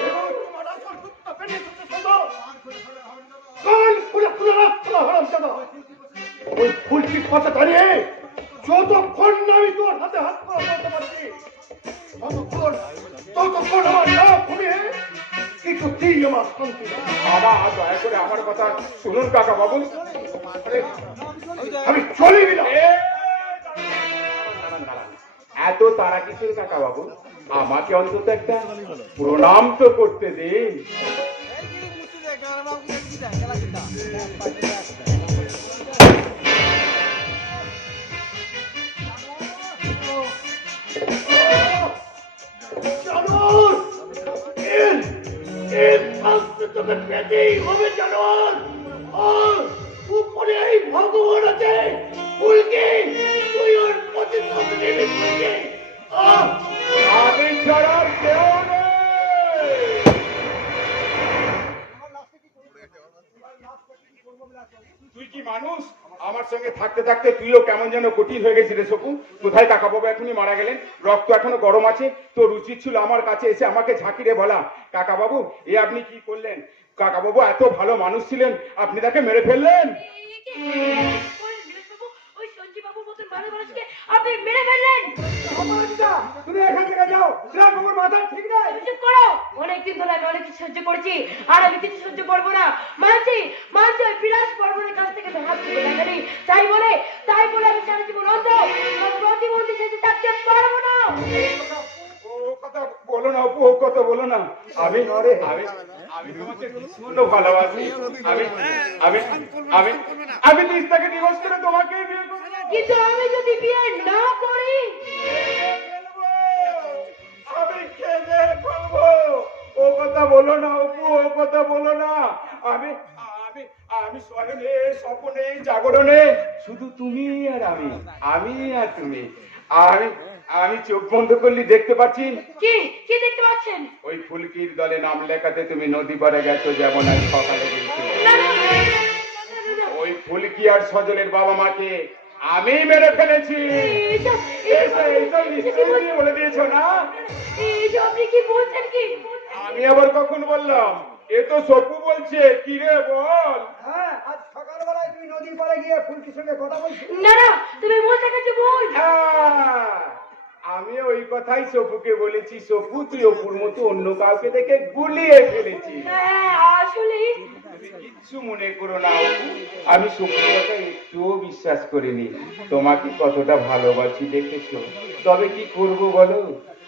এবার তোমার আসল সত্যটা বেরিয়ে এসেছে, শোনো। কান খুলে খুলে রাখতো হারামজাদা। ওই ফুলকির কথা দাঁড়িয়ে যতক্ষণ না আমি তোর হাতে হাত করা বলতে পারছি, ততক্ষণ আমার না ঘুমিয়ে কিছুতেই আমার শান্তি না। বাবা দয়া করে আমার কথা শুনুন কাকা বাবু। আরে, আমি চলে গেলাম। দাঁড়ান। এত তারা কিসের কাকা বাবু, আমাকে অন্তত একটা প্রণাম তো করতে দিন। জানোয়ার! এর শাস্তি তোকে পেতেই হবে জানোয়ার। আর উপরে এই ভগবান আছে, ফুলকি, তুই ওর প্রতিশোধ নিবি ফুলকি। আমি ছাড়ার কেউ নেই। তুই কি মানুষ? আমার সঙ্গে থাকতে থাকতে তুইও কেমন যেন কঠিন হয়ে গেছিস রে সকু। কোথায় কাকা বাবু এখনই মারা গেলেন, রক্ত এখনো গরম আছে। তোর উচিত ছিল আমার কাছে এসে আমাকে ঝাঁকিরে বলা, কাকা বাবু এ আপনি কি করলেন? কাকা বাবু এত ভালো মানুষ ছিলেন, আপনি তাকে মেরে ফেললেন। ওই সঞ্জীব বাবুর মতন ভালো মানুষকে আপনি মেরে ফেললেন। তুমি এখান থেকে যাও, বাবুর মাথা ঠিক নাই। চুপ করো, অনেকদিন ধরে আমি অনেক কিছু সহ্য করেছি, আর আমি কিছু সহ্য করবো না। মানছি ওই বিলাস বর্মনের কাছ থেকে হাত তুলে নেবেনি, তাই বলে আমি সারা জীবন অন্ধ প্রতিবন্ধী সেজে থাকতে পারবো না। ও কথা বলো না অপু, ও কথা বলো না। আমি তোমাকে ভীষণ ভালোবাসি। আমি লিস্টাকে ডিভোর্স করে তোমাকে বিয়ে করব। কিন্তু আমি যদি বিয়ে না করি, আমি কেঁদে ফেলবো। ও কথা বলো না অপু, ও কথা বলো না। আমি স্বয়নে স্বপনে জাগরণে শুধু তুমি আর আমি আর তুমি। আমি চোখ বন্ধ করলে দেখতে পাচ্ছি। কি দেখতে পাচ্ছেন? ওই ফুলকির দলে নাম লেখাতে তুমি নদী পাড়ে গেছো, যেমন আজ সকালে গিয়েছিলে। না, না, ওই ফুলকি আর সজলের বাবা মাকে আমি মেরে ফেলেছি। এইসব নিশ্চয়ই বলে দিয়েছো না? আপনি কি বলছেন? কি আমি আবার কখন বললাম? এ তো সপু বলছে। কি রে বল? হ্যাঁ, আজ সকালবেলায় তুই নদীর পাড়ে গিয়ে ফুলকির সঙ্গে কথা বলছিস। না, তুমি বলতে গেছো ভুল। আমি ওই কথাই সপুকে বলেছি, সপু তুই অপুর মতো অন্য কাউকে দেখে গুলিয়ে ফেলেছি। আসলে তুমি কিচ্ছু মনে করো না অপু। আমি সত্যি কথা একটুও বিশ্বাস করিনি, তোমাকে কতটা ভালোবাসি দেখেছো। তবে কি করব বলো,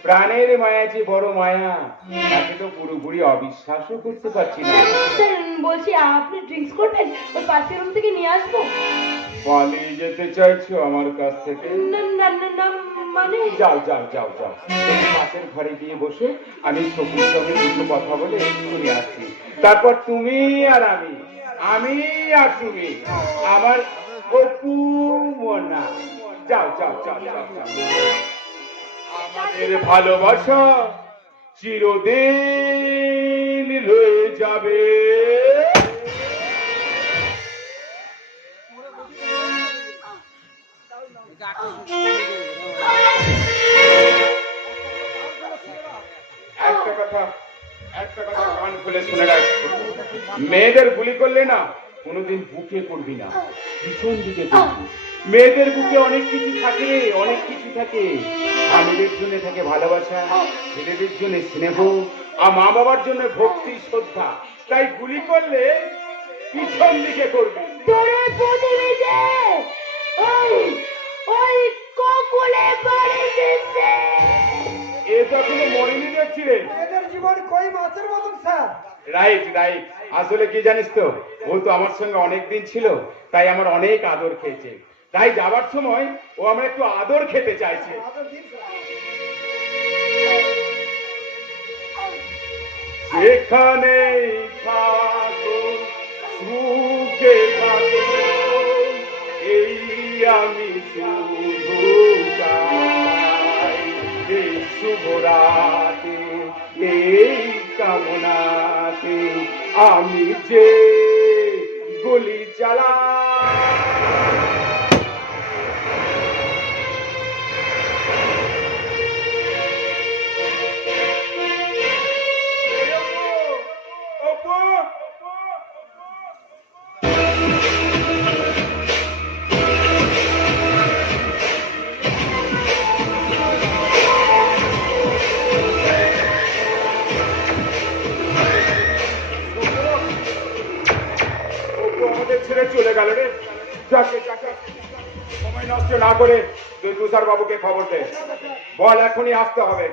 প্রাণের মায়া যে বড় মায়া, তাকে তো পুরোপুরি অবিশ্বাসও করতে পারছি না। বলছি আপনি ড্রিঙ্কস করবেন, ওই পাশের রুম থেকে নিয়ে আসবো? পালিয়ে যেতে চাইছো আমার কাছ থেকে? না না না না, মানে যাও যাও যাও যাও, তুমি পাশের ঘরে গিয়ে বসে, আমি সবুজ সঙ্গে দুটো কথা বলে শুনে আসছি। তারপর তুমি আর আমি আর তুমি, আমার অপু মনা। যাও যাও যাও যাও যাও। আমাদের ভালোবাসা চিরদিন রয়ে যাবে। একটা কথা কান খুলে শুনে রাখ, মেয়েদের গুলি করলে না কোনোদিন বুকে করবি না, পিছন দিকে করবি। মেয়েদের বুকে অনেক কিছু থাকে রে, অনেক কিছু থাকে। স্বামীদের জন্য থাকে ভালোবাসা, ছেলেদের জন্য স্নেহ, আর মা বাবার জন্য ভক্তি শ্রদ্ধা। তাই গুলি করলে পিছন দিকে করবি। তোরে প্রতিবেশে ওই কোকুলে বাড়ি দিচ্ছে। এ তো এখনো মরেনি দেখছি রে। এদের জীবন কই মাছের মতন স্যার। রাইট রাইট, আসলে কি জানিস তো, ও তো আমার সঙ্গে অনেক দিন ছিল, তাই আমার অনেক আদর খেয়েছে। তাই যাবার সময় ও আমার একটু আদর খেতে চাইছে। যেখানে থাকো সুখে থাকো, এই আমি শুধু চাই। এই শুভ রাতে, এই কামনাতে আমি যে গুলি চালাই। আমাদের ছেড়ে চলে গেল রে। যাকে যাকে সময় নষ্ট না করে তুই তুষার বাবুকে খবর দে, বল এখনই আসতে হবে।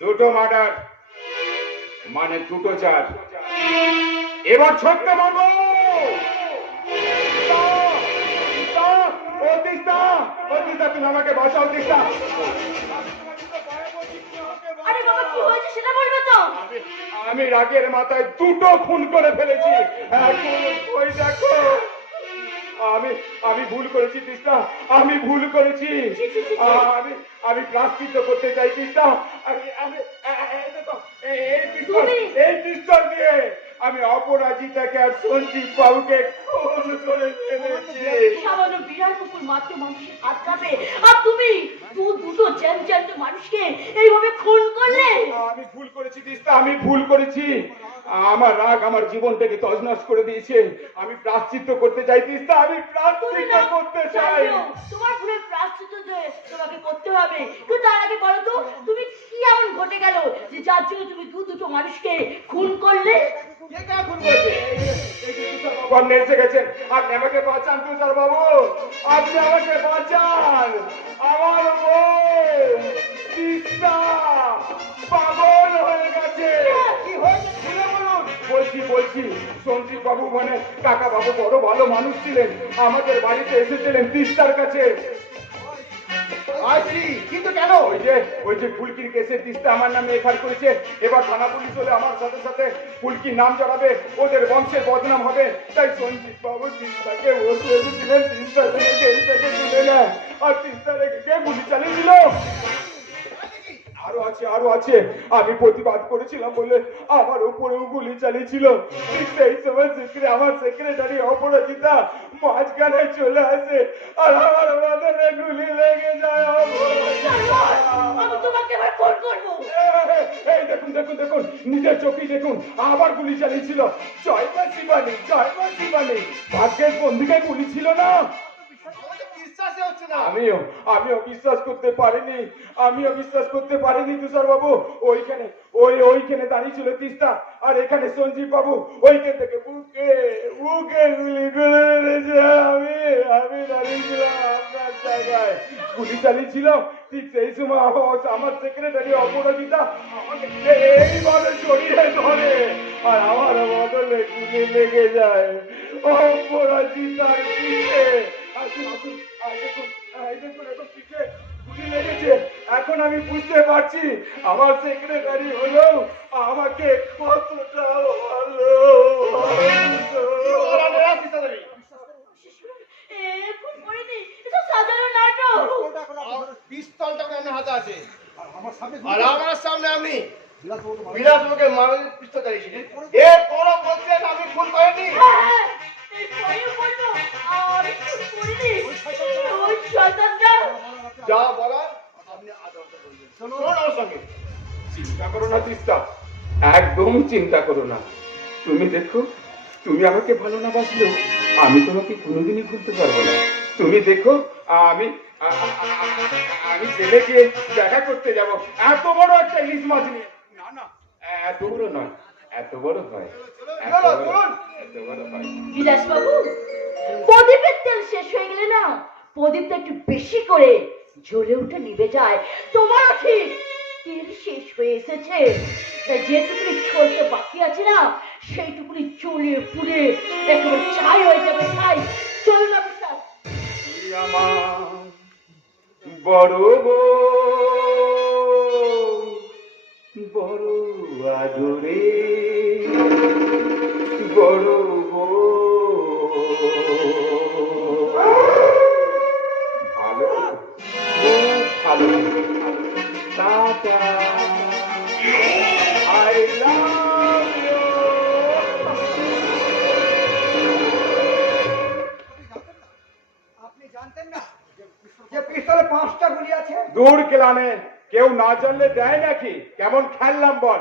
দুটো মার্ডার মানে দুটো চার, এবার ছোট্ট মারবো। তুমি আমাকে বাঁচাও তিস্তা। আরে বাবা কি হয়েছে সেটা বলবে তো? আমি রাগের মাথায় দুটো খুন করে ফেলেছি। ওই দেখো, আমি ভুল করেছি তিস্তা, আমি ভুল করেছি। আমি প্রায়শ্চিত্ত করতে চাই তিস্তা। এই পিস্তল দিয়ে আমি অপরাজিতাকে আর সঞ্জীব বাবুকে খুন করে ফেলেছি। সামান্য বিড়াল কুকুর মাত্র মানুষের হাত কাঁপে, আর তুমি দুটো জ্যান্ত মানুষকে এইভাবে খুন করলে। আমি ভুল করেছি তিস্তা, আমি ভুল করেছি। আমার রাগ আমার জীবনটাকে তছনছ করে দিয়েছে। আমি প্রায়শ্চিত্ত করতে চাই তিস্তা, আমি প্রায়শ্চিত্ত করতে চাই। তোমার ভুলের প্রায়শ্চিত্ত যে তোমাকে করতে হবে, কিন্তু তার আগে বলো তো তুমি কি এমন ঘটে গেল যে যার জন্য তুমি দুটো মানুষকে খুন করলে? আপনি এসে গেছেন, আপনি আমাকে বাঁচান তুষার বাবু, আপনি আমাকে বাঁচান। আমার বউ তিস্তা পাগল হয়ে গেছে। কি হয়েছে খুলে বলুন। বলছি সঞ্জীব বাবু মানে কাকা বাবু বড় ভালো মানুষ ছিলেন, আমাদের বাড়িতে এসেছিলেন তিস্তার কাছে। আসি, কিন্তু কেন? ওই যে ফুলকির কেসে তিস্তা আমার নামে এফআইআর করেছে। এবার থানা পুলিশ হলে আমার সাথে সাথে ফুলকির নাম জড়াবে, ওদের বংশের বদনাম হবে। তাই সঞ্জীব বাবু তিস্তাকে বসে এসেছিলেন, তিস্তা থেকে তুলে নেয় আর তিস্তা রেখে গুলি চালিয়ে দিল। আরো আছে, আমি প্রতিবাদ করেছিলাম বলে আমার উপরেও গুলি চালিয়েছিল। ঠিক সেই সময় আমার সেক্রেটারি অপরাজিতা মাঝখানে চলে আসে আর আমার মাথায় গুলি লেগে যায়। আমি তোমাকে এবার ফোন করবো। এই দেখুন নিজের চোখেই দেখুন, আবার গুলি চালিয়েছিল। জয় মা শিবানী, জয় মা শিবানী। ভাগ্যের কোন দিকে গুলি ছিল না। বিশ্বাসই হচ্ছে না। আমিও বিশ্বাস করতে পারিনি তুষার বাবু। ওইখানে দাঁড়িয়ে ছিল তিস্তা, আর এখানে সঞ্জীব বাবু ওইখান থেকে বুকে গুলি করে মেরেছে। আমি দাঁড়িয়েছিলাম আপনার জায়গায়, গুলি চালিয়েছিল। ঠিক সেই সময় আমার সেক্রেটারি অপরাজিতা আমাকে এইভাবে জড়িয়ে ধরে, আর আমার বদলে গুলি লেগে যায় অপরাজিতার পিঠে। এখন আমি বুঝতে পারছি আমার সেক্রেটারি হলো আমাকে কতটা খুন করিনি, এটা সাজানো নাটক। পিস্তলটা আপনার হাতে আছে, আর আমার সামনে আপনি বিলাসবাবুকে মারার পিস্তল চালিয়েছিলেন। এর পরও বলছেন আমি খুন করিনি। হ্যাঁ, এরপরেও বলবো, আমি খুন করিনি। ওই শয়তানটা যা বলার আপনি আদালতে বলবেন। শুনুন আমার সঙ্গে। চিন্তা করো না তিস্তা, একদম চিন্তা করো না। তুমি দেখো, তুমি আমাকে ভালো না বাসলেও আমি তোমাকে কোনোদিনই ভুলতে পারবো না। তুমি দেখো, আমি ছেলেকে দেখা করতে যাব এত বড় একটা ইলিশ মাছ নিয়ে। না, এত বড় নয়, এত বড় হয়, এত বড় হয়। বিলাসবাবু, প্রদীপের তেল শেষ হয়ে গেলে না, প্রদীপটা একটু বেশি করে জ্বলে উঠে নিভে যায়। তোমারও ঠিক তেল শেষ হয়ে এসেছে, যেটুকুনি চলতে বাকি আছে না, সেইটুকুনি জ্বলে পুড়ে একেবারে ছাই হয়ে যাবে। ছাই। চলুন না বিশ্বাস। তুই আমার বড় বড় আদরে বড় ভালো, ভালো। Tata, I love you. আপনি জানতেন না যে পিস্তলে 5টা গুলি আছে? দূর কেলানে, কেউ না জানলে দেয় নাকি? কেমন খেললাম বল?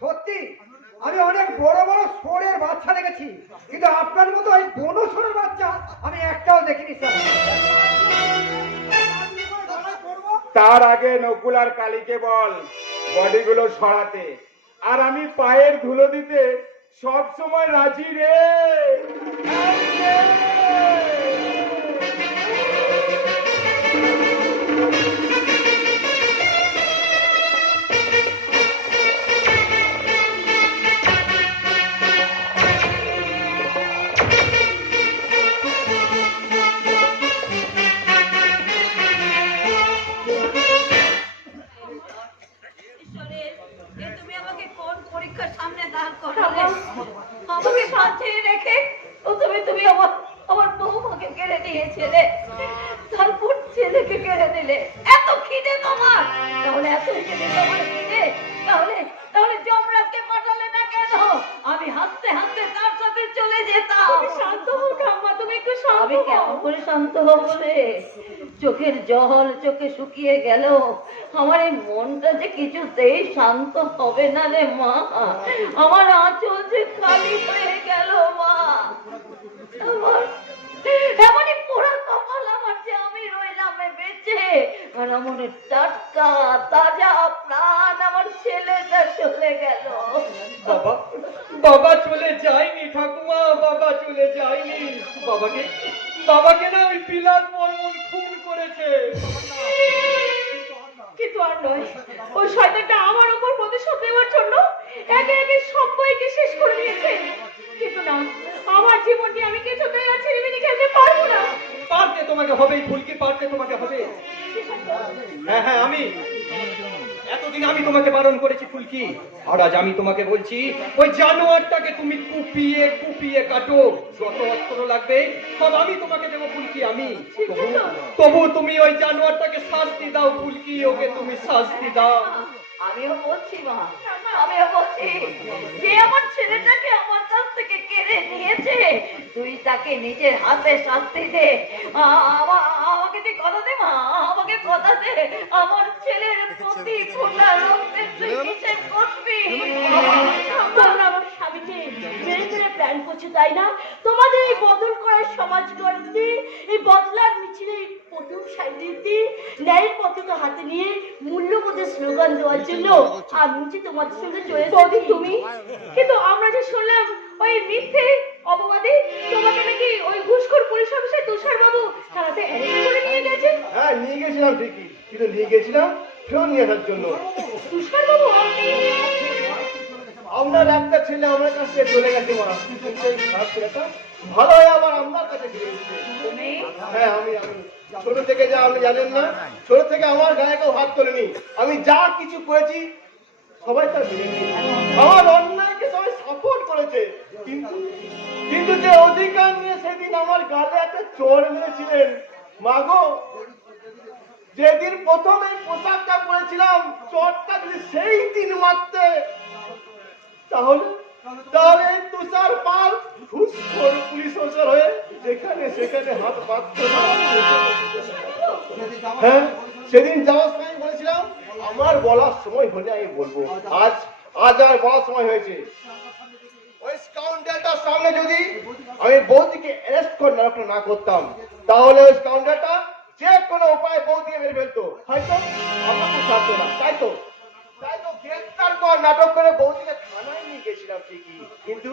সত্যি আমি অনেক বড় বড় ষোঁড়ের বাচ্চা দেখেছি, কিন্তু আপনার মতো এই বনো ষোঁড়ের বাচ্চা আমি একটাও দেখিনি স্যার। তার আগে নকুল আর কালীকে বল বডিগুলো সরাতে, আর আমি পায়ের ধুলো দিতে সব সময় রাজি রে। তুমি আমাকে কোন পরীক্ষার সামনে দাঁড় করালে? আমাকে বাঁচিয়ে রেখে তুমি আমার বৌমাকে কেড়ে নিয়েছিলে, তারপর ছেলেকে কেড়ে দিলে। এত খিদে তোমার? তাহলে এত খিদে তোমার খিদে, তাহলে যমরাজকে পাঠালে না কেন? আমি হাসতে হাসতে তার সাথে চলে যেতাম। শান্ত হও ঠাম্মা, তুমি একটু শান্ত হও। আমি কেমন করে শান্ত হবো রে? চোখের জল চোখে শুকিয়ে গেল, আমার এই মনটা যে কিছুতেই শান্ত হবে না রে মা। আমার আঁচল যে খালি হয়ে গেল মা। আমার এমনই পোড়া কপাল আমার যে আমি রইলাম বেঁচে, আর আমার টাটকা তাজা প্রাণ আমার ছেলেটা চলে গেল। বাবা চলে যায়নি ঠাকুমা, বাবা চলে যায়নি। বাবাকে না ওই বিলাস বর্মন খুন করেছে। কিন্তু আর নয়, ওই শয়তানটা আমার উপর প্রতিশোধ নেওয়ার জন্য একে একে সবাইকে শেষ করে দিয়েছে। কিন্তু না, আমার জীবন নিয়ে আমি কিছুতেই আর ছেলেমেয়ে খেলতে পারবো না। পারতে তোমাকে হবে, ফুলকি পারতে তোমাকে হবে। হ্যাঁ, এতদিন আমি তোমাকে বারণ করেছি ফুলকি, আর আজ আমি তোমাকে বলছি ওই জানোয়ারটাকে তুমি কুপিয়ে কাটো। যত অস্ত্র লাগবে সব আমি তোমাকে দেবো ফুলকি। আমি তবু তুমি ওই জানোয়ারটাকে শাস্তি দাও ফুলকি, ওকে তুমি শাস্তি দাও। আমিও বলছি মা, আমিও বলছি যে আমার ছেলেটাকে আমার কাছ থেকে কেড়ে নিয়েছে, তুই তাকে নিজের হাতে শাস্তি দে। আমাকে তুই কথা দে মা, আমাকে কথা দে। আমার ছেলের প্রতি ফোঁটা রক্তের তুই হিসেব করবি। আমার স্বামীকে মেরে মেরে প্ল্যান করছো তাই না? তোমাদের এই বদল করার সমাজ গড়তে, এই বদলার মিছিলে প্রথম সাইডে ন্যায়ের পতাকা হাতে নিয়ে মূল্যবোধের স্লোগান দেওয়ার জন্য আমি যে তোমাদের সঙ্গে চলে বৌদি তুমি, কিন্তু আমরা যে শুনলাম ওই মিথ্যে অপবাদে তোমাকে নাকি ওই ঘুষখোর পুলিশ অফিসার তুষার বাবু থানাতে অ্যারেস্ট করে নিয়ে গেছে। হ্যাঁ নিয়ে গেছিলাম ঠিকই, কিন্তু নিয়ে গেছিলাম ফেরত নিয়ে আসার জন্য। তুষার বাবু আপনি? আপনার একটা ছেলে আমার কাছ থেকে চলে গেছে মা, কিন্তু এই খারাপ ছেলেটা ভালো হয়ে আবার আমার কাছে ফিরে এসেছে। তুমি? হ্যাঁ আমি ছোট থেকে যা আপনি জানেন না, ছোট থেকে আমার গায়ে কেউ হাত তোলেনি। আমি যা কিছু করেছি সবাই তার মেনে নিয়েছে, আমার অন্যায়কে সবাই সাপোর্ট করেছে। কিন্তু কিন্তু যে অধিকার নিয়ে সেদিন আমার গালে একটা চোর মেরেছিলেন মা গো, যেদিন প্রথম এই পোশাকটা পরেছিলাম, চোরটা যদি সেই দিন মারতে, তাহলে তাহলে এই তুষার পাল ঘুষখোর পুলিশ অফিসার হয়ে যেখানে সেখানে হাত বাঁধত না। হ্যাঁ সেদিন যাওয়ার সময় বলেছিলাম আমার বলার সময় হলে আমি বলবো, আজ আজ আর বলার সময় হয়েছে। ওই স্কাউন্ডারটার সামনে যদি আমি বৌদিকে অ্যারেস্ট করে না করতাম, তাহলে ওই স্কাউন্ডারটা যে কোনো উপায় বৌদিকে মেরে ফেলতো, হয়তো আমাকে ছাড়তো না। তাই তো গ্রেফতার কর নাটক করে বৌদিকে থানায় নিয়ে গেছিলাম ঠিকই, কিন্তু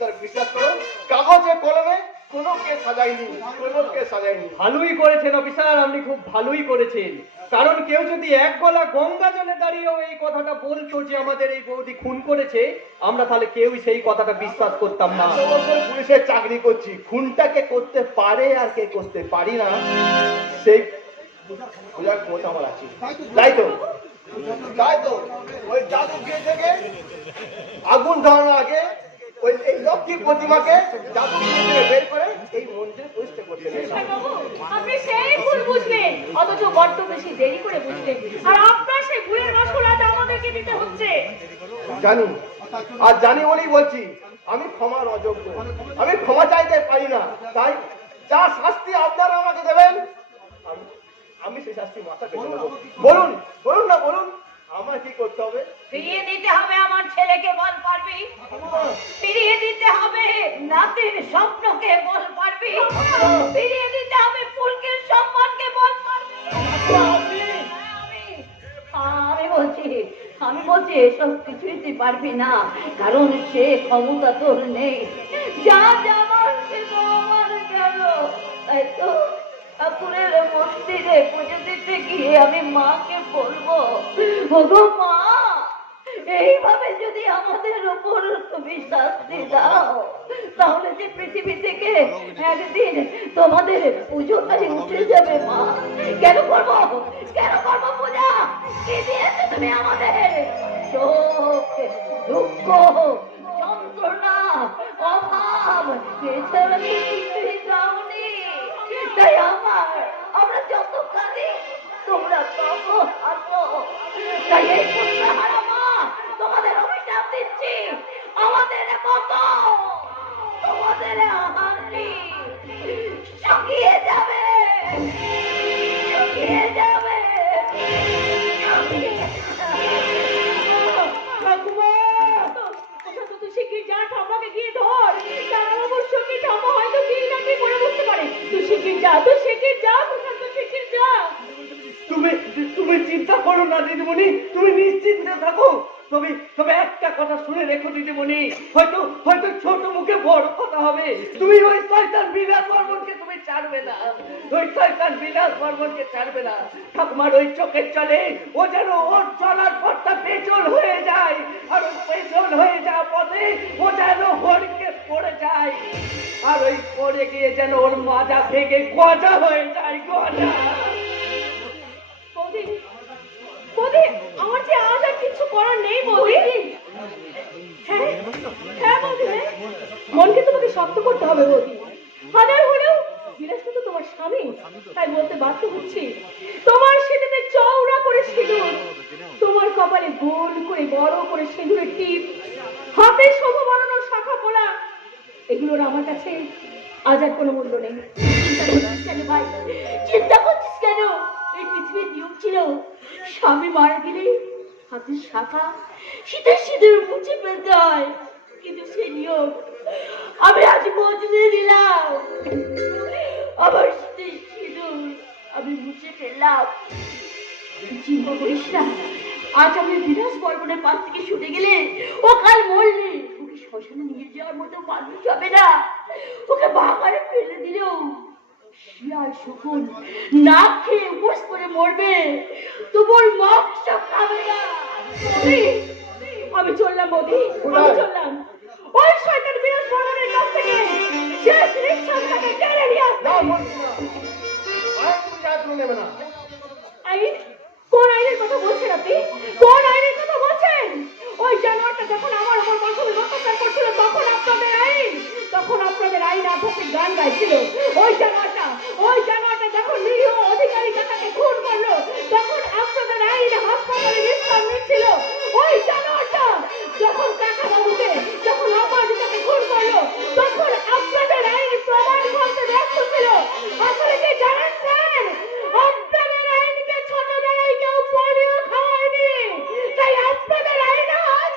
তার বিশ্বাস করো কাগজে কলমে কোনো কেস সাজায়নি, কোনো কেস সাজায়নি। ভালোই করেছেন অফিসার, আপনি খুব ভালোই করেছেন। কারণ কেউ যদি এক গলা গঙ্গা জলে দাঁড়িয়েও এই কথাটা বলতো যে আমাদের এই বৌদি খুন করেছে, আমরা তাহলে কেউই সেই কথাটা বিশ্বাস করতাম না। পুলিশের চাকরি করছি, খুনটা কে করতে পারে আর কে করতে পারি না সেই বোঝার ক্ষমতা আমার আছে। তাই তো ওই জাদুঘর থেকে আগুন ধরানোর আগে ওই এই লক্ষ্মী প্রতিমাকে জাদুঘর থেকে বের করে এই মন্দিরে প্রতিষ্ঠা করতে তুষার বাবু আপনি সেই ভুল বুঝলেন, অথচ বড্ড বেশি দেরি করে বুঝলেন, আর আপনার সেই ভুলের মাসুল আজ আমাদেরকে দিতে হচ্ছে। জানি, আর জানি বলেই বলছি আমি ক্ষমার অযোগ্য, আমি ক্ষমা চাইতে পারি না। তাই যা শাস্তি আপনারা আমাকে দেবেন আমি সেই শাস্তি মাথা পেতে নেব। বলুন বলুন না বলুন আমার কি করতে হবে? ফিরিয়ে দিতে হবে আমার ছেলেকে, বল পারবি? ফিরিয়ে দিতে হবে নাতির স্বপ্নকে, বল পারবি? ফিরিয়ে দিতে হবে ফুলকির সম্মানকে, বল পারবি? আমি বলছি এসব কিছুই তুই পারবি না, কারণ সে ক্ষমতা তোর নেই। যা যাবার সে তো আমার গেল, তাই তো ঠাকুরের মন্দিরে পুজো দিতে গিয়ে আমি মাকে বলবো, ওগো মা, এইভাবে যদি আমাদের উপর তুমি শাস্তি দাও, তাহলে যে পৃথিবী থেকে একদিন তোমাদের পুজোটাই উঠে যাবে মা। কেন করবো পূজা? কি দিয়েছো তুমি আমাদের? শোক, দুঃখ, যন্ত্রণা, অভাব, এছাড়া কিছুই দাওনি। তাই আমরা যত কাঁদি তোমরা তত হাসো। তাই এই পুত্রহারা মা তোমাদের অভিশাপ দিচ্ছি, আমাদের মতো তোমাদের হাসি শুকিয়ে যাবে, শুকিয়ে যাবে, শুকিয়ে ঠাকুমা, তুই শিগগির যা, ঠাম্মাকে গিয়ে ধর। তারা অবশ্য কি ঠাম্মা হয়তো কি না কি করে বুঝতে পারে। তুই শিগগির যা, তুই শিগগির যা, তুই শিগগির যা। তুমি চিন্তা করো না দিদিমণি, তুমি নিশ্চিন্তে থাকো। তবে একটা কথা শুনে রেখো দিদিমণি, হয়তো ছোট মুখে বড় কথা হবে। তুমি ওই শয়তান বিলাস বর্মনকে তুমি ছাড়বে না, ওই শয়তান বিলাস বর্মনকে ছাড়বে না। ঠাকুমার ওই চোখের চলে ও যেন ওর চলার পথটা পেছল হয়ে যায়, আর ওই পেছল হয়ে যাওয়া পথে ও যেন হরিকে পড়ে যায়, আর ওই পড়ে গিয়ে যেন ওর মাজা ভেঙে গজা হয়ে যায়, গজা। বৌদি, আমার যে আজ আর কিছু করার নেই বৌদি। হ্যাঁ বৌদি, মনকে তোমাকে শক্ত করতে হবে বৌদি। হাজার হলেও বিলাসটা তো তোমার স্বামী, তাই বলতে বাধ্য হচ্ছি। তোমার সেটাতে চওড়া করে সিঁদুর, তোমার কপালে গোল করে বড় করে সিঁদুরের টিপ, হাতে শোভা বানানোর শাখা পলা, এগুলোর আমার কাছে আজ আর কোনো মূল্য নেই। ভাই চিন্তা করছিস কেন? এই পৃথিবীর নিয়ম ছিল স্বামী মারা গেলে হাতের শাখা শীতের শীতের মুছে ফেলতে হয়, কিন্তু সেই নিয়ম আমি আজ বদলে দিলাম, আমার স্ত্রী সিঁদুর আমি মুছে ফেললাম। চিন্তা করিস না, আজ আমি বিলাস বর্মনের পাশ থেকে ছুটে গেলে ও কাল মরলে ওকে শ্মশানে নিয়ে যাওয়ার মতো মানুষ হবে না। ওকে বাগানে ফেলে দিলেও শিয়াল শকুন না খেয়ে উপোস করে মরবে, তোমার মাংস খাবে না। আমি চললাম বৌদি, আমি চললাম। ওই শয়তান বিলাস বর্মনের কাছ থেকে শেষ নিঃশ্বাসটাকে কেড়ে নিয়ে আসতে। না বলছি না, আর তুমি যা তুমি নেবে না। আইন? কোন আইনের কথা বলছেন আপনি? কোন আইনের কথা বলছেন? ওই জানোয়ারটা যখন আমার উপর বসলে অত্যাচার করছিল তখন আপনাদের আইন, তখন আপনাদের আইন আপনাকে গান গাইছিল। ওই জানোয়ারটা যখন নিরীহ অধিকারী কাকাকে খুন করলো তখন আপনাদের আইন হাসপাতালে বিশ্রাম নিচ্ছিল। ওই জানোয়ারটা যখন কাকা বাবুকে, যখন অপরাজিতাকে খুন করলো তখন আপনাদের আইন প্রমাণ করতে ব্যস্ত ছিল। আসলে কি জানেন স্যার, আপনাদের আইনকে ছোটবেলায় কেউ পোলিও খাওয়ায়নি, তাই আপনাদের আইন আজ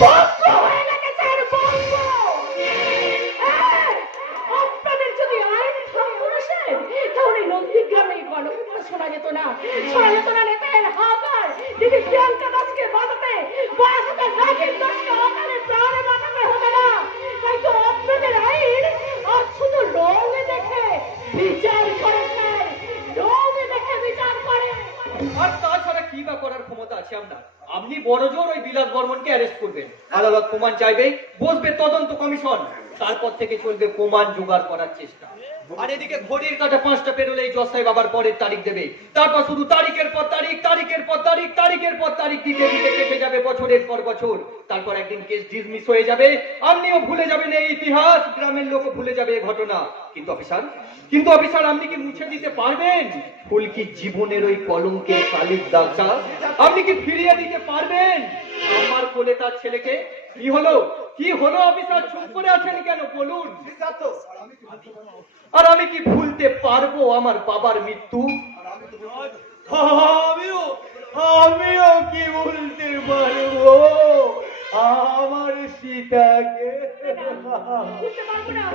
বঙ্গ হয়ে গেছে স্যার, বঙ্গ। আপনাদের যদি আইন থাকতো না স্যার, তাহলে নন্দীগ্রামে গণহত্যা শোনা যেত না, নেতার হাহাকার, দিদি প্রিয়াঙ্কা দাসকে বাঁচাতে, বাঁচাতে রাজীব দাসকে অকালে প্রাণে বাঁচাতে হবে না। তাই তো আপনাদের আইন আজ শুধু রং দেখে বিচার করে স্যার, রং দেখে বিচার করে। আর তাছাড়া কি বা করার ক্ষমতা আছে আমরা? আপনি বড় জোর ওই বিলাস বর্মনকে অ্যারেস্ট করবেন, আদালত প্রমাণ চাইবে, বসবে তদন্ত কমিশন, তারপর থেকে চলবে প্রমাণ জোগাড় করার চেষ্টা। আর এদিকে ঘড়ির কাঁটা 5টা পেরোলেই জজ সাহেব আবার পরের তারিখ দেবে, তারপর শুধু তারিখের পর তারিখ, তারিখের পর তারিখ, তারিখের পর তারিখ দিতে দিতে কেটে যাবে বছরের পর বছর। তারপর একদিন কেস ডিসমিস হয়ে যাবে, আপনিও ভুলে যাবেন এই ইতিহাস, গ্রামের লোকও ভুলে যাবে এই ঘটনা। কিন্তু অফিসার আপনি কি মুছে দিতে পারবেন ফুলকির জীবনের ওই কলঙ্কের কালির দাগটা? আপনি কি ফিরিয়ে দিতে পারবেন আমার কোলে তার ছেলেকে? কি হলো অফিসার, চুপ করে আছেন কেন বলুন? আর আমি কি ভুলতে পারবো আমার বাবার মৃত্যু? আমিও কি ভুলতে পারবো আমার সীতাকে? বুঝতে পারবো না,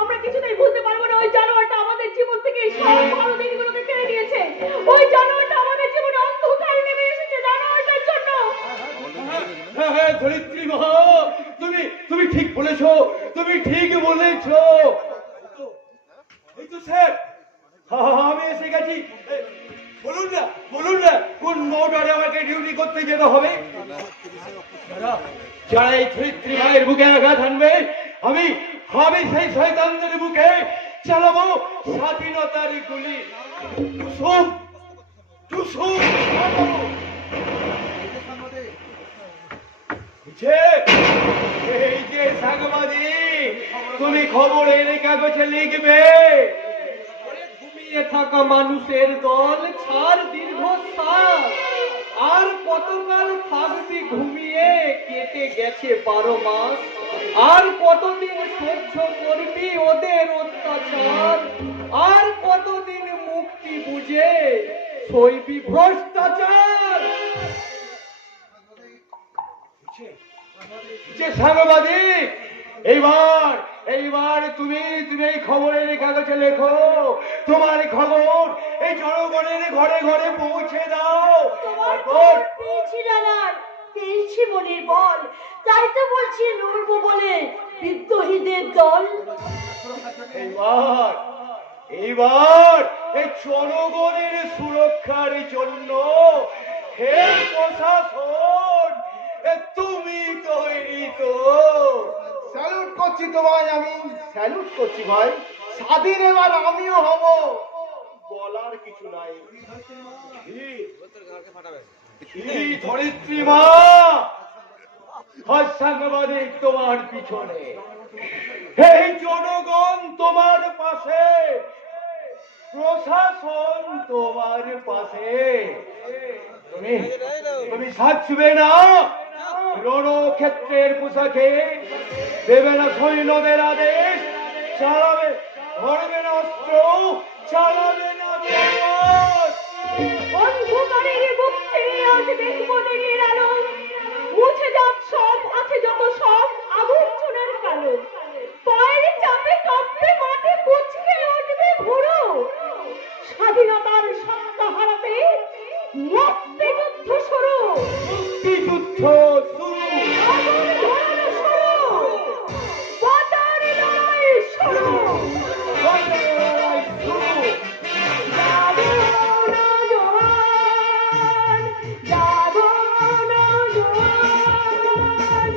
আমরা কিছুতেই ভুলতে পারবো না। ওই জানোয়ারটা আমাদের জীবন থেকে সব ভালো দিনগুলোকে কেড়ে নিয়েছে। ওই জানোয়ারটা আমাদের জীবনে অন্ধকার নেমে এসেছে জানোয়ারটার জন্য। হ্যাঁ ধরিত্রী মা, তুমি ঠিক বলেছো, তুমি ঠিক বলেছো। এই তো স্যার, আমি এসে গেছি। বলুন না কোন মোটরে আমাকে ডিউটি করতে যেতে হবে? যারা এই ধরিত্রী মায়ের বুকে আঘাত আনবে, আমি সেই শয়তানদের বুকে চালাবো স্বাধীনতার গুলি। টুসুম এই যে সাংবাদিক, তুমি খবরের কাগজে লিখবে ঘুমিয়ে থাকা মানুষের দল ছাড় দীর্ঘশ্বাস, আর কতকাল থাকবি ঘুমিয়ে, কেটে গেছে 12 মাস, আর কতদিন সহ্য করবি ওদের অত্যাচার, আর কতদিন মুক্তি বুঝে সইবি ভ্রষ্টাচার। যে সাংবাদিক, এইবার তুমি এই খবরের কাগজে লেখো, তোমার খবর এই জনগণের ঘরে ঘরে পৌঁছে দাও। পেয়েছি রানার, পেয়েছি মনির বল, তাই তো বলছি লড়বো বলে বিদ্রোহীদের দল। এইবার এই জনগণের সুরক্ষার জন্য হে প্রশাসন, তুমি তৈরি তো? স্যালুট করছি তোমায়, আমি স্যালুট করছি ভাই। স্বাধীন এবার আমিও হব, বলার কিছু নাই। ধরিত্রী মা, সাংবাদিক তোমার পিছনে, এই জনগণ তোমার পাশে, প্রশাসন তোমার পাশে। তুমি সাজবে না রণক্ষেত্রের পোশাকে, দেবে না সৈন্যদের আদেশ, চালাবে, ধরবে না অস্ত্র, চালাবে না অন্ধকারের বুক ছেড়ে আজ দেখবো দিনের আলো। স্বাধীনতার সত্তা হারাতে মুক্তিযুদ্ধ শুরু। মুক্তিযুদ্ধ শুরু। আগুন ধরানো শুরু। বাজার লড়াই শুরু। জাগো নওজোয়ান, জাগো নওজোয়ান,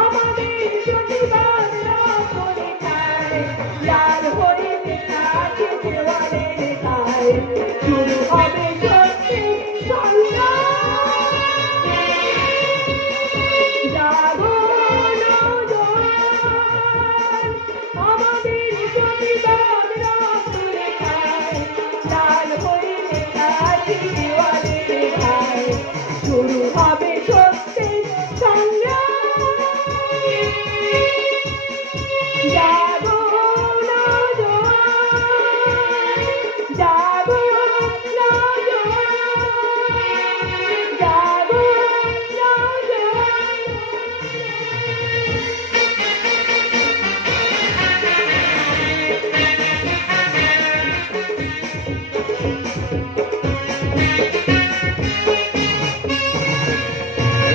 আমাদের প্রতিবাদ রাখতে চাই, লাল হরিণে কাছে দেওয়ালে রেখায়, শুরু হবে সত্যি সংগ্রাম। জাগো নওজোয়ান, আমাদের প্রতিবাদ রাখতে চাই, লাল হরিণে কাছে দেওয়ালে রেখায়, শুরু হবে সত্যি সংগ্রাম। জাগো নওজোয়ান, জাগো নওজোয়ান, জাগো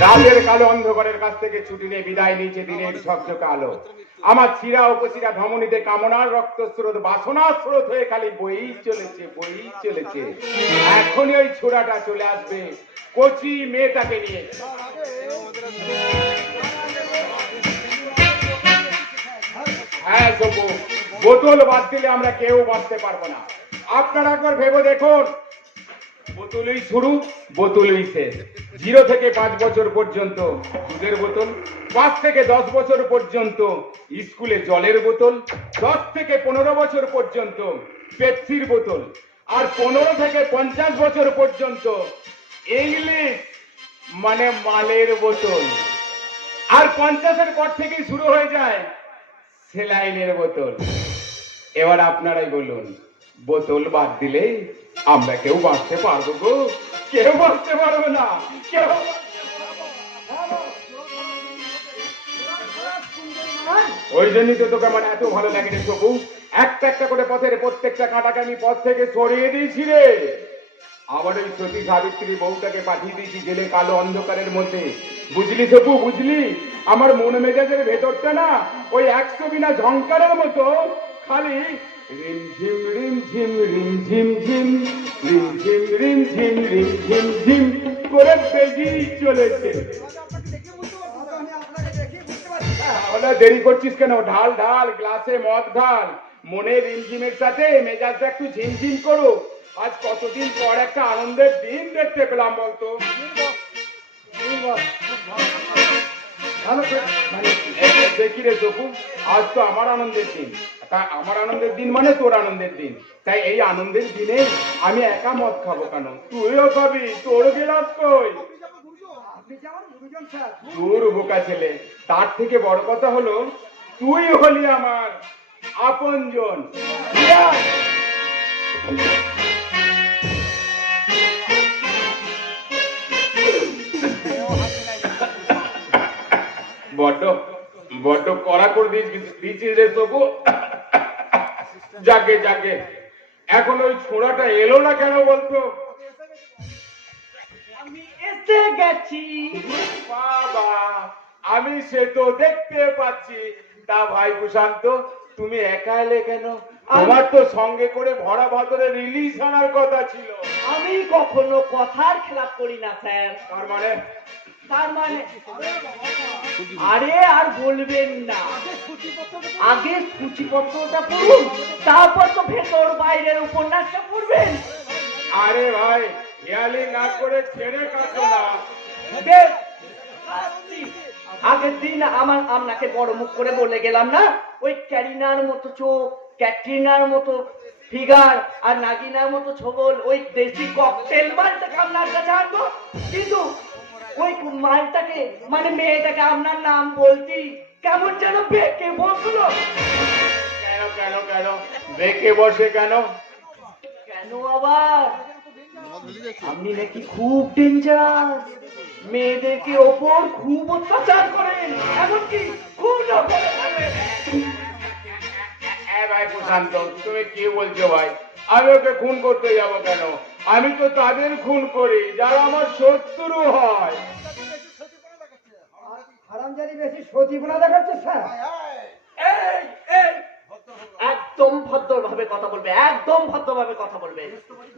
রাতের কালো অন্ধকারের কাছ থেকে ছুটি নিয়ে বিদায় নিয়েছে দিনের ঝকঝকে আলো। আমার চিরা উপচিরা ধমনীতে কামনার রক্ত স্রোত বাসনার স্রোত হয়ে খালি বই চলেছে। এখনই ওই ছোড়াটা চলে আসবে কচি মেয়েটাকে নিয়ে। হ্যাঁ সবু, বোতল বাদ দিলে আমরা কেউ বাঁচতে পারবো না। আপনারা একবার ভেবে দেখুন, বোতলই শুরু, বোতলই শেষ। 0 থেকে 5 বছর পর্যন্ত দুধের বোতল, 5 থেকে 10 বছর পর্যন্ত স্কুলে জলের বোতল, 10 থেকে 15 বছর পর্যন্ত পেপসির বোতল, আর 15 থেকে 50 বছর পর্যন্ত ইংলিশ মানে মালের বোতল, আর 50-এর পর থেকেই শুরু হয়ে যায় সেলাইনের বোতল। এবার আপনারাই বলুন, বোতল বাদ দিলে আমরা কেউ বাঁচতে পারবো গো? কেউ বাঁচতে পারবো না, কেউ। ওই জন্যই তো তোকে আমার এত ভালো লাগে রে সবু। একটা একটা করে পথের প্রত্যেকটা কাঁটাকে আমি পথ থেকে সরিয়ে দিয়েছি রে। আবার ওই সতী সাবিত্রী বউটাকে পাঠিয়ে দিয়েছি জেলে কালো অন্ধকারের মধ্যে। বুঝলি সবু, বুঝলি? আমার মন মেজাজের ভেতরটা না ওই 100 বিনা ঝংকারের মতো খালি রিমঝিম রিমঝিম রিমঝিম ঝিম, রিমঝিম রিমঝিম রিমঝিম ঝিম করে বেজেই চলেছে। ওটা দেরি করছিস কেন? ঢাল ঢাল, গ্লাসে মদ ঢাল। মনে রিমঝিমের সাথে মেজাজটা একটু ঝিমঝিম করো। আজ কতদিন পর একটা আনন্দের দিন দেখতে পেলাম বলতো। দেখি রে চকু, আজ তো আমার আনন্দের দিন। তা আমার আনন্দের দিন মানে তোর আনন্দের দিন। তাই এই আনন্দের দিনে আমি একা মদ খাবো কেন? তুইও খাবি, তোর গেলাস কই? তোর বোকা ছেলে। তার থেকে বড় কথা হলো তুই হলি আমার আপনজন। বড্ড বড্ড কড়া করে দিয়েছিস রে তবু। যাকে যাকে, এখন ওই ছোড়াটা এলো না কেন বলতো? আমি এসে গেছি বাবা, আমি সে তো দেখতে পাচ্ছি। তা ভাই প্রশান্ত, তুমি একা এলে কেন? আমার তো সঙ্গে করে ভরা ভতরে রিলিজ আনার কথা ছিল। আমি কখনো কথার খেলাপ করি না স্যার। তার মানে আরে আর বলবেন না, আগে সূচিপত্রটা পড়ুন, তারপর তো ভেতর বাইরের উপন্যাসটা পড়বেন। আরে ভাই, হেয়ালি না করে ছেড়ে কাটো না। বেশ, আগের দিন আপনাকে বড় মুখ করে বলে গেলাম না, ওই ক্যারিনার মতো চোখ, ক্যাটরিনার মতো ফিগার আর নাগিনার মতো ছবল, ওই দেশি ককটেল মালটাকে আপনার কাছে আনবো। কিন্তু ওই মালটাকে মানে মেয়েটাকে আপনার নাম বলতি কেমন যেন বেঁকে বসলো। কেন কেন কেন বেঁকে বসে কেন? কেন আবার? আপনি নাকি খুব ডেঞ্জারাস, মেয়েদেরকে ওপর খুব অত্যাচার করেন, এমনকি খুব ভাই প্রশান্ত, তুমি কি বলছো ভাই? আমি ওকে খুন করতে যাব কেন? আমি তো তাদের খুন করি যারা আমার শত্রু হয়। হারামজাদি বেশি সতীপনা দেখাচ্ছে স্যার। একদম ভদ্রভাবে কথা বলবে, একদম ভদ্রভাবে কথা বলবে।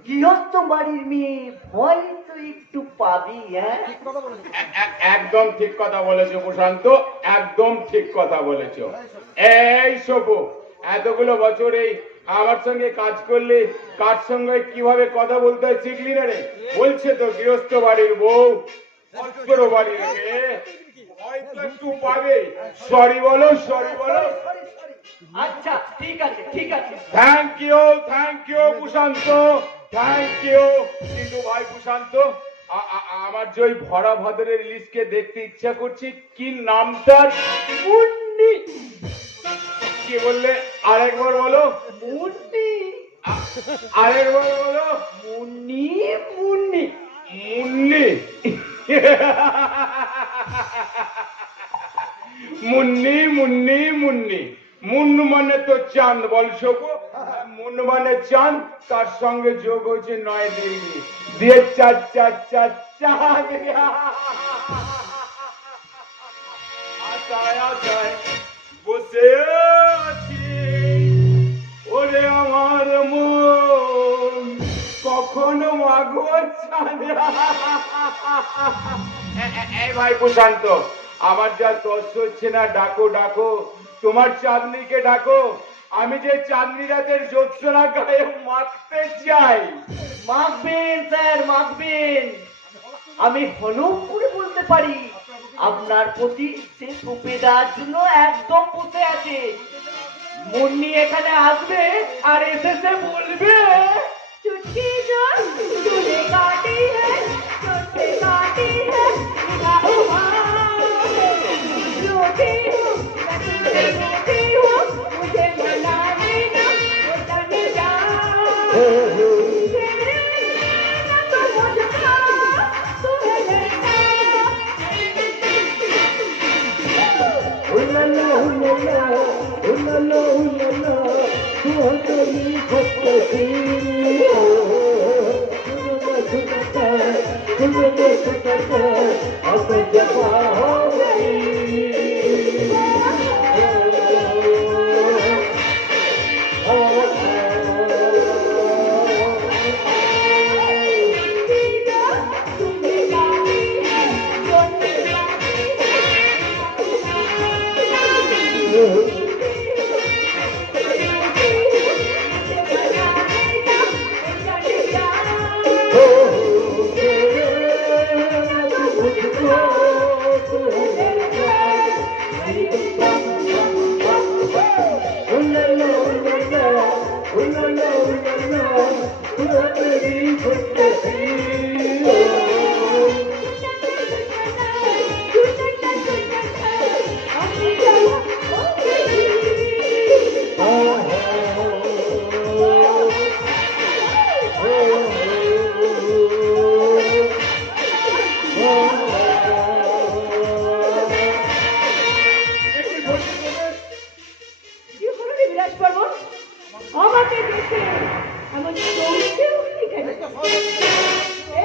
গৃহস্থ বাড়ির মেয়ে ভয় তো একটু পাবি। হ্যাঁ, একদম ঠিক কথা বলেছো প্রশান্ত, একদম ঠিক কথা বলেছো। এই শোভু, এতগুলো বছর এই আমার সঙ্গে কাজ করলে কার সঙ্গে কিভাবে কথা বলতে হয় শিখলি না রে? বলছে তো গৃহস্থ বাড়ির বউ ভদ্র বাড়ির মেয়ে, হয়তো একটু পাবে। সরি বলো, সরি বলো। আচ্ছা ঠিক আছে, ঠিক আছে। Thank you Prashant, thank you. কিন্তু ভাই প্রশান্ত, আমার যে ওই ভরা ভাদরের লিস্টকে দেখতে ইচ্ছা করছে। কি নামটা? মুন্নি। কি বললে? আরেকবার বলো। মুন্নি, আরেকবার বলো। মুন্নি, মুন্নি। মুন্নি। মুন্নি মুন্নি মুন্নি। মুন্নু মানে তো চাঁদ, বল শোকো। মুন্নু মানে চাঁদ, তার সঙ্গে যোগ হয়েছে 9 ডিগ্রি দিয়ে 4 4 4 চাঁদ। আশায় আশায় বসে আছি, ওরে আমার মন কখনো মাগো চাঁদ। এই ভাই প্রশান্ত, আমার যা তস হচ্ছে না, ডাকো ডাকো তোমার চাঁদনিকে ডাকো। আমি যে চাঁদনি রাতের জ্যোৎস্না গায়ে মাখতে চাই। মাখবেন স্যার, মাখবেন। আমি হলুম করে বলতে পারি, আপনার প্রতি সে সুপেদার জন্য একদম বসে আছে। মুন্নি এখানে আসবে আর এসে সে বলবে, चुटकी जो तूने काटी है, तुझसे काटी है, निगाहों रोती हूँ, मैं तुझसे रोती हूँ, मुझे मना देना, वो जाने जा। तेरे ना तो मुझका, तू है लड़का।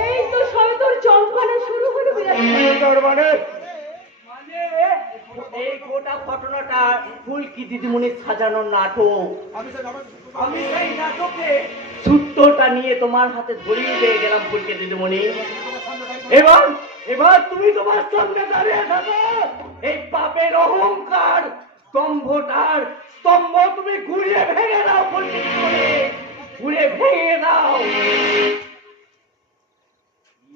এই তো সবে তোর চমকানো শুরু হলো বিরাট। মানে এই গোটা ঘটনাটা ফুলকি দিদিমণির সাজানো নাটক। আমি সেই নাটকে সূত্রটা নিয়ে তোমার হাতে ধরিয়ে দিয়ে গেলাম ফুলকি দিদিমণি। এবার এবার তুমি তোমার সামনে দাঁড়িয়ে থাকো। এই পাপের অহংকার স্তম্ভটার স্তম্ভ তুমি ঘুরিয়ে ভেঙে দাও ফুলকি দিদিমণি, ঘুরে ভেঙে দাও।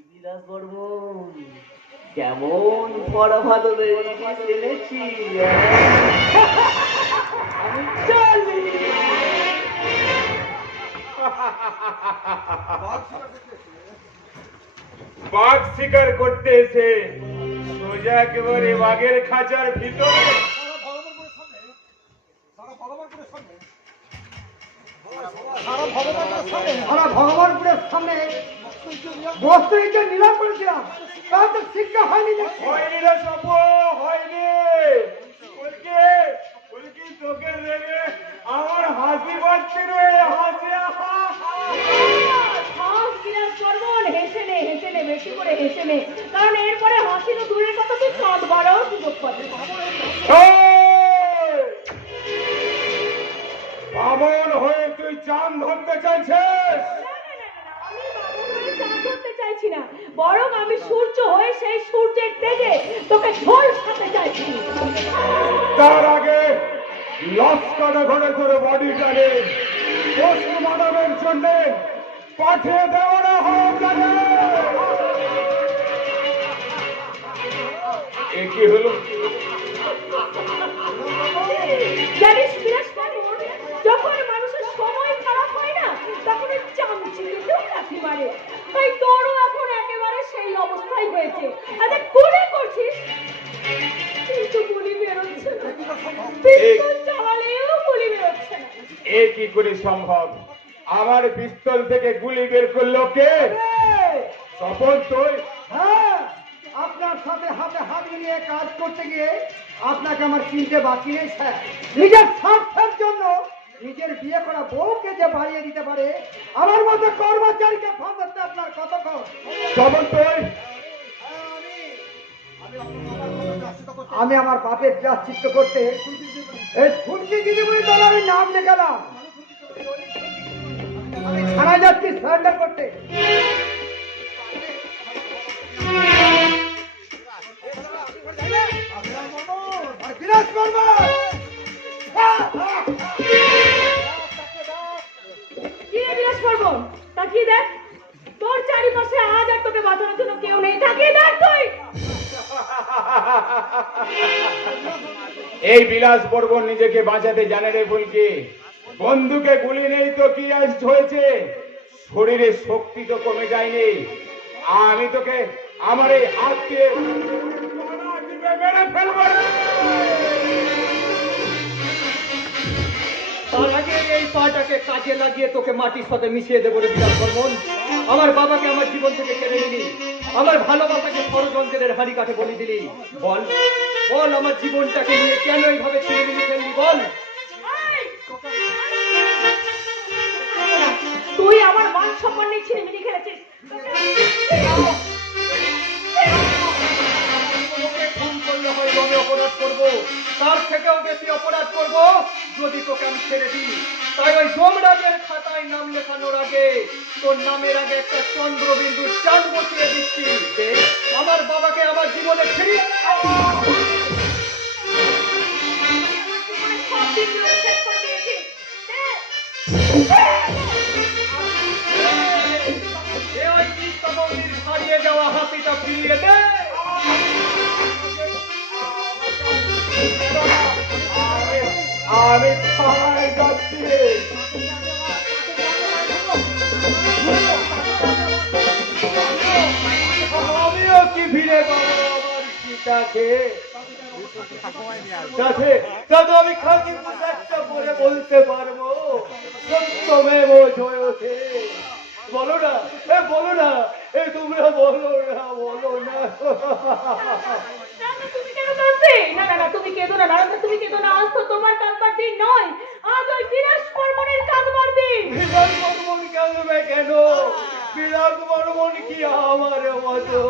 বিলাস বর্মন, কেমন বড় ভাদরে এনেছি আমি চলি। বাঘ শিকার করতে এসে সোজা একেবারে বাঘের খাঁচার ভিতরে। সারা ভগবানপুরের সামনে বস্তুকে নিলাম করেছিলাম, তার তো শিক্ষা হয়নি। হয়নি রে সপু, হয়নি। ফুলকি, ফুলকি তোকে রেগে আমার হাসি পাচ্ছে রে, হাসি। হেসে নে বেশি করে হেসে নে, কারণ এরপরে হাসি তো দূরের কথা, তুই কাঁদ বাড়াও সুযোগ পাবি। বামন হয়ে তুই চাঁদ ধরতে চাইছিস? আমি বাবু হয়ে চাঁদ ধরতে চাইছি না, বরং আমি সূর্য হয়ে সেই সূর্যের তেজে তোকে ঝলসাতে চাইছি। তার আগে লস্করে ঘরে করে বডিটাকে পোস্টমর্টমের জন্য পাঠিয়ে দেওয়া হোক। এ কি হলো? জানিস বিলাস বাবু, যখন মানুষের সময় খারাপ হয় না, তখন ওই চামচিকেও লাথি মারে। তাই তোরও এখন একেবারে সেই অবস্থাই হয়েছে। আরে কোনে করছিস, কিন্তু গুলি বেরোচ্ছে না, পিস্তল চালালেও গুলি বেরোচ্ছে না। এ কি করে সম্ভব? আমার পিস্তল থেকে গুলি বের করলো কে? তখন তুই? হ্যাঁ, আপনার সাথে হাতে হাত মিলিয়ে কাজ করতে গিয়ে আপনাকে আমার চিনতে বাকি নেই স্যার। নিজের স্বার্থের জন্য নিজের বিয়ে করা বউকে যে বাড়িয়ে দিতে পারে, আমার মতো কর্মচারীকে ফাঁসাতে আপনার কতক্ষণ? তখন তুই? আমি আমার বাপের প্রায়শ্চিত্ত করতে এই খুনকি দিদিমণি দল আমি নাম লেখালাম। আমি থানায় যাচ্ছি সারেন্ডার করতে। কি রে বিলাস বর্মন, তাকিয়ে দেখ, তোর চারিপাশে আজ আর তোকে বাঁচানোর জন্য কেউ নেই। তাকিয়ে দেখ তুই। এই বিলাস বর্মন নিজেকে বাঁচাতে জানে রে ফুলকি। বন্দুকে গুলি নেই তো কি আজ হয়েছে? শরীরে শক্তি তো কমে যায়নি। আমি তোকে আমার এই হাত দিয়ে মেরে ফেলবো রে। তার আগে এই পাটাকে কাজে লাগিয়ে তোকে মাটির সাথে মিশিয়ে দেবো রে বিলাস বর্মন। আমার বাবাকে আমার জীবন থেকে কেড়ে নিলি, আমার ভালোবাসাকে ষড়যন্ত্রের হাড়ি কাঠে বলি দিলি। বল বল, আমার জীবনটাকে নিয়ে কেন এইভাবে ছিঁড়ে মিলি ফেললি বল? তুই আমার মান সম্মান নিয়ে ছিনিমিনি খেলেছিস। তোকে খুন করলে হয় আমি অপরাধ করবো, তার থেকেও বেশি অপরাধ করবো যদি তোকে আমি ছেড়ে দিই। তাই ওই যমরাজের খাতায় নাম লেখানোর আগে তোর নামের আগে একটা চন্দ্রবিন্দু চাঁদ বসিয়ে দিচ্ছি। আমার বাবাকে আমার জীবনে ফিরিয়ে দে। সব দিনগুলো শেষ করে দিয়েছিস। ওই কৃষ্ণমন্দির হারিয়ে যাওয়া হাতিটা ফিরিয়ে দে। আমি থানায় যাচ্ছি। আমিও কি ফিরে পাবো আমার সীতাকে? যাতে আমি খাকি পোশাকটা পরে বলতে পারবো সত্যমেব জয়তে। বলো না, বলো না, তোমরা বলো না, বলো না। তুমি কেন কাঁদবে? না না না, তুমি কেঁদো না, নারায়ণ, তুমি কেঁদো না। আজ তো তোমার কাঁদবার দিন নয়, আজ ওই বিলাস বর্মনের কাঁদবার দিন। বিলাস বর্মন কাঁদবে কেন? বিলাস বর্মন কি আমার মতো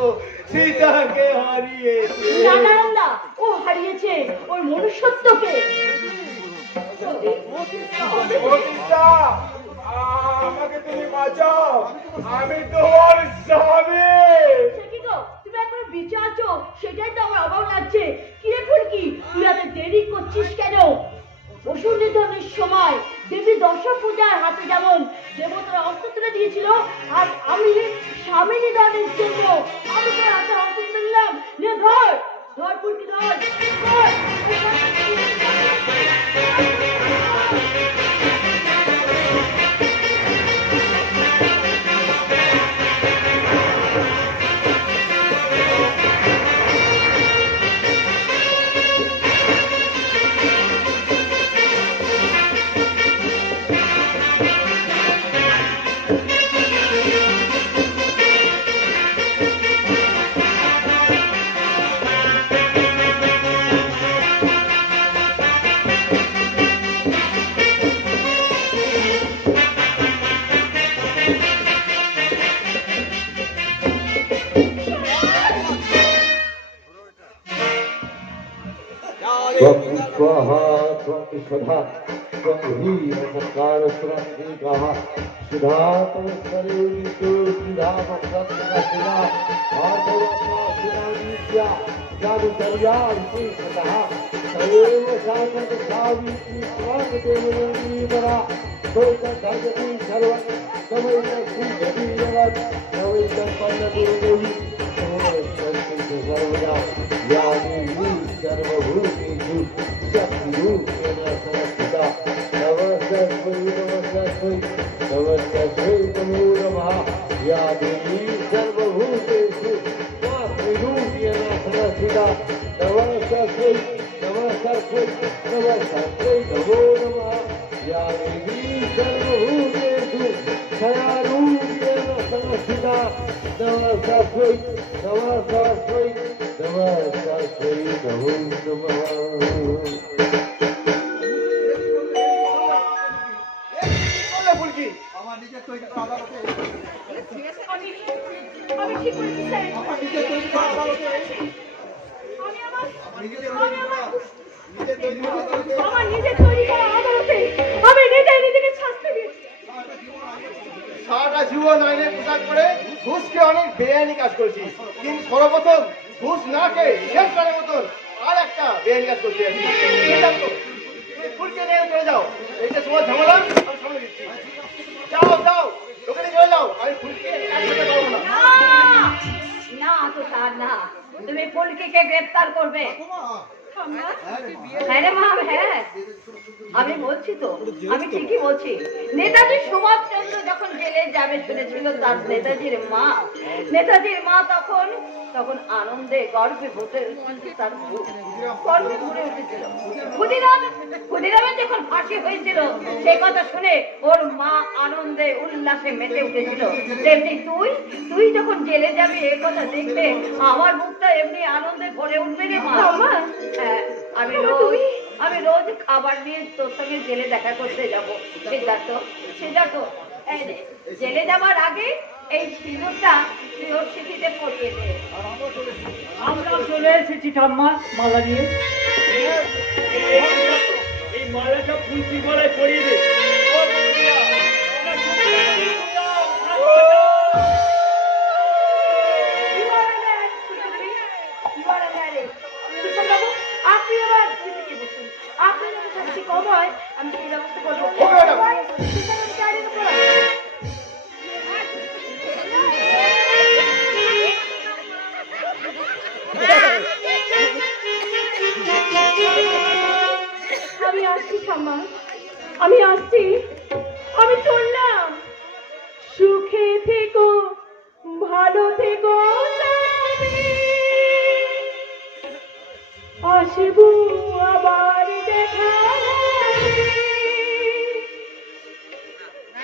সীতাকে হারিয়েছে? না নারায়ণ না, ও হারিয়েছে ওর মনুষ্যত্বকে। প্রতিষ্ঠা, আমাকে তুমি বাঁচাও, আমি তোমার স্বামী। সে কি গো, তুমি এখন বিচারছো? সেটাই তো আমার অবাক লাগছে। কিরে ফুলকি, তুই এত দেরি করছিস কেন? অসুর নিধনের সময় দেবী দশ পূজার হাতে যেমন দেবতারা অস্ত্র তুলে দিয়েছিল, আর আমি স্বামী নিধনের জন্য আমি তোর হাতে অস্ত্র তুলে দিলাম। নে ধর, ধর ফুলকি, ধর, ধর। स्वाहा त्वं सदा त्वं हि सत्कार स्वरंगिकाः सुधा तमस्करेतु सुधा भक्तस्या आत्मा सुनादित्या जादु दर्या विशेषतः सैव शासक सावित्री स्वागतेवरा तोष धर्मति सर्वं समैत श्री जगत समैत पन्नदेवी सर्वदा यानि सर्वभूतेषु शक्तिरूपेण संस्थिता नमस्ते नमो नमः या देवी सर्वभूतेषु मातृरूपेण संस्थिता नमस्ते नमो नमः या देवी सर्वभूतेषु छायारूपेण संस्थिता नमस्ते नमो नमः ফুলকি আমি ঠিক বলছি স্যার আমার নিজের তৈরি করা আদালতে আমি নিজেই নিজেকে শাস্তি দিয়েছি। সারাটা জীবন আইনের পোশাক পরে ঘুষকে অনেক বেআইনি কাজ করেছি, কিন্তু সর্বপ্রথম ঘুষ না খেয়ে শেষ করার মতন আর একটা বেআইনি কাজ করতে যাচ্ছি। ফুলকে নিয়ে চলে যাও, এই যে তোমার ঝামেলা আমি সামনে দিচ্ছি। যাও যাও, ওখানে চলে যাও, আমি ফুলকে একসাথে করবো না। না তো তার না, তুমি ফুলকিকে গ্রেফতার করবে। হ্যাঁ রে মা, হ্যাঁ আমি বলছি তো, আমি ঠিকই বলছি। নেতাজি সুভাষচন্দ্র যখন জেলে যাবে শুনেছিল তার নেতাজির মা তখন আনন্দে গর্বে ভরে উঠেছিল, তার গর্বে ভরে উঠেছিল। ক্ষুদিরামের যখন ফাঁসি হয়েছিল সে কথা শুনে ওর মা আনন্দে উল্লাসে মেতে উঠেছিল। তেমনি তুই যখন জেলে যাবি এ কথা দেখলে আমার মুখটা এমনি আনন্দে ভরে উঠবে রে মা। হ্যাঁ, আমি রোজ খাবার নিয়ে তোর সঙ্গে জেলে দেখা করতে যাবো। সিদ্ধার্থ এই রে, জেলে যাবার আগে এই সিঁদুরটা তুই ওর সিঁথিতে পরিয়ে দে। আমরা চলে এসেছি ঠাম্মা মালা নিয়ে। এই মালাটা ফুলকি গলায় পরিয়ে দে। ও বন্ধুরা, আমার আপনি আবার সিঁথিকে বসুন, আপনার যখন শাস্তি কম হয় আমি সেই ব্যবস্থা করবো। আমি আসছি ঠাম্মা, আমি আসছি, আমি চললাম। সুখে থেকো, ভালো থেকো, আসবো আবার দেখা হবে।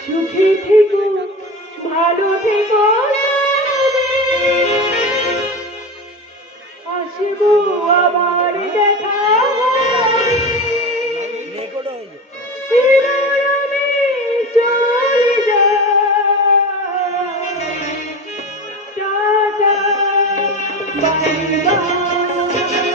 সুখে থেকো, ভালো থেকো, আসবো আবার দেখা হবে। এবার আমি চলে যাই, টাটা, বাই বাই।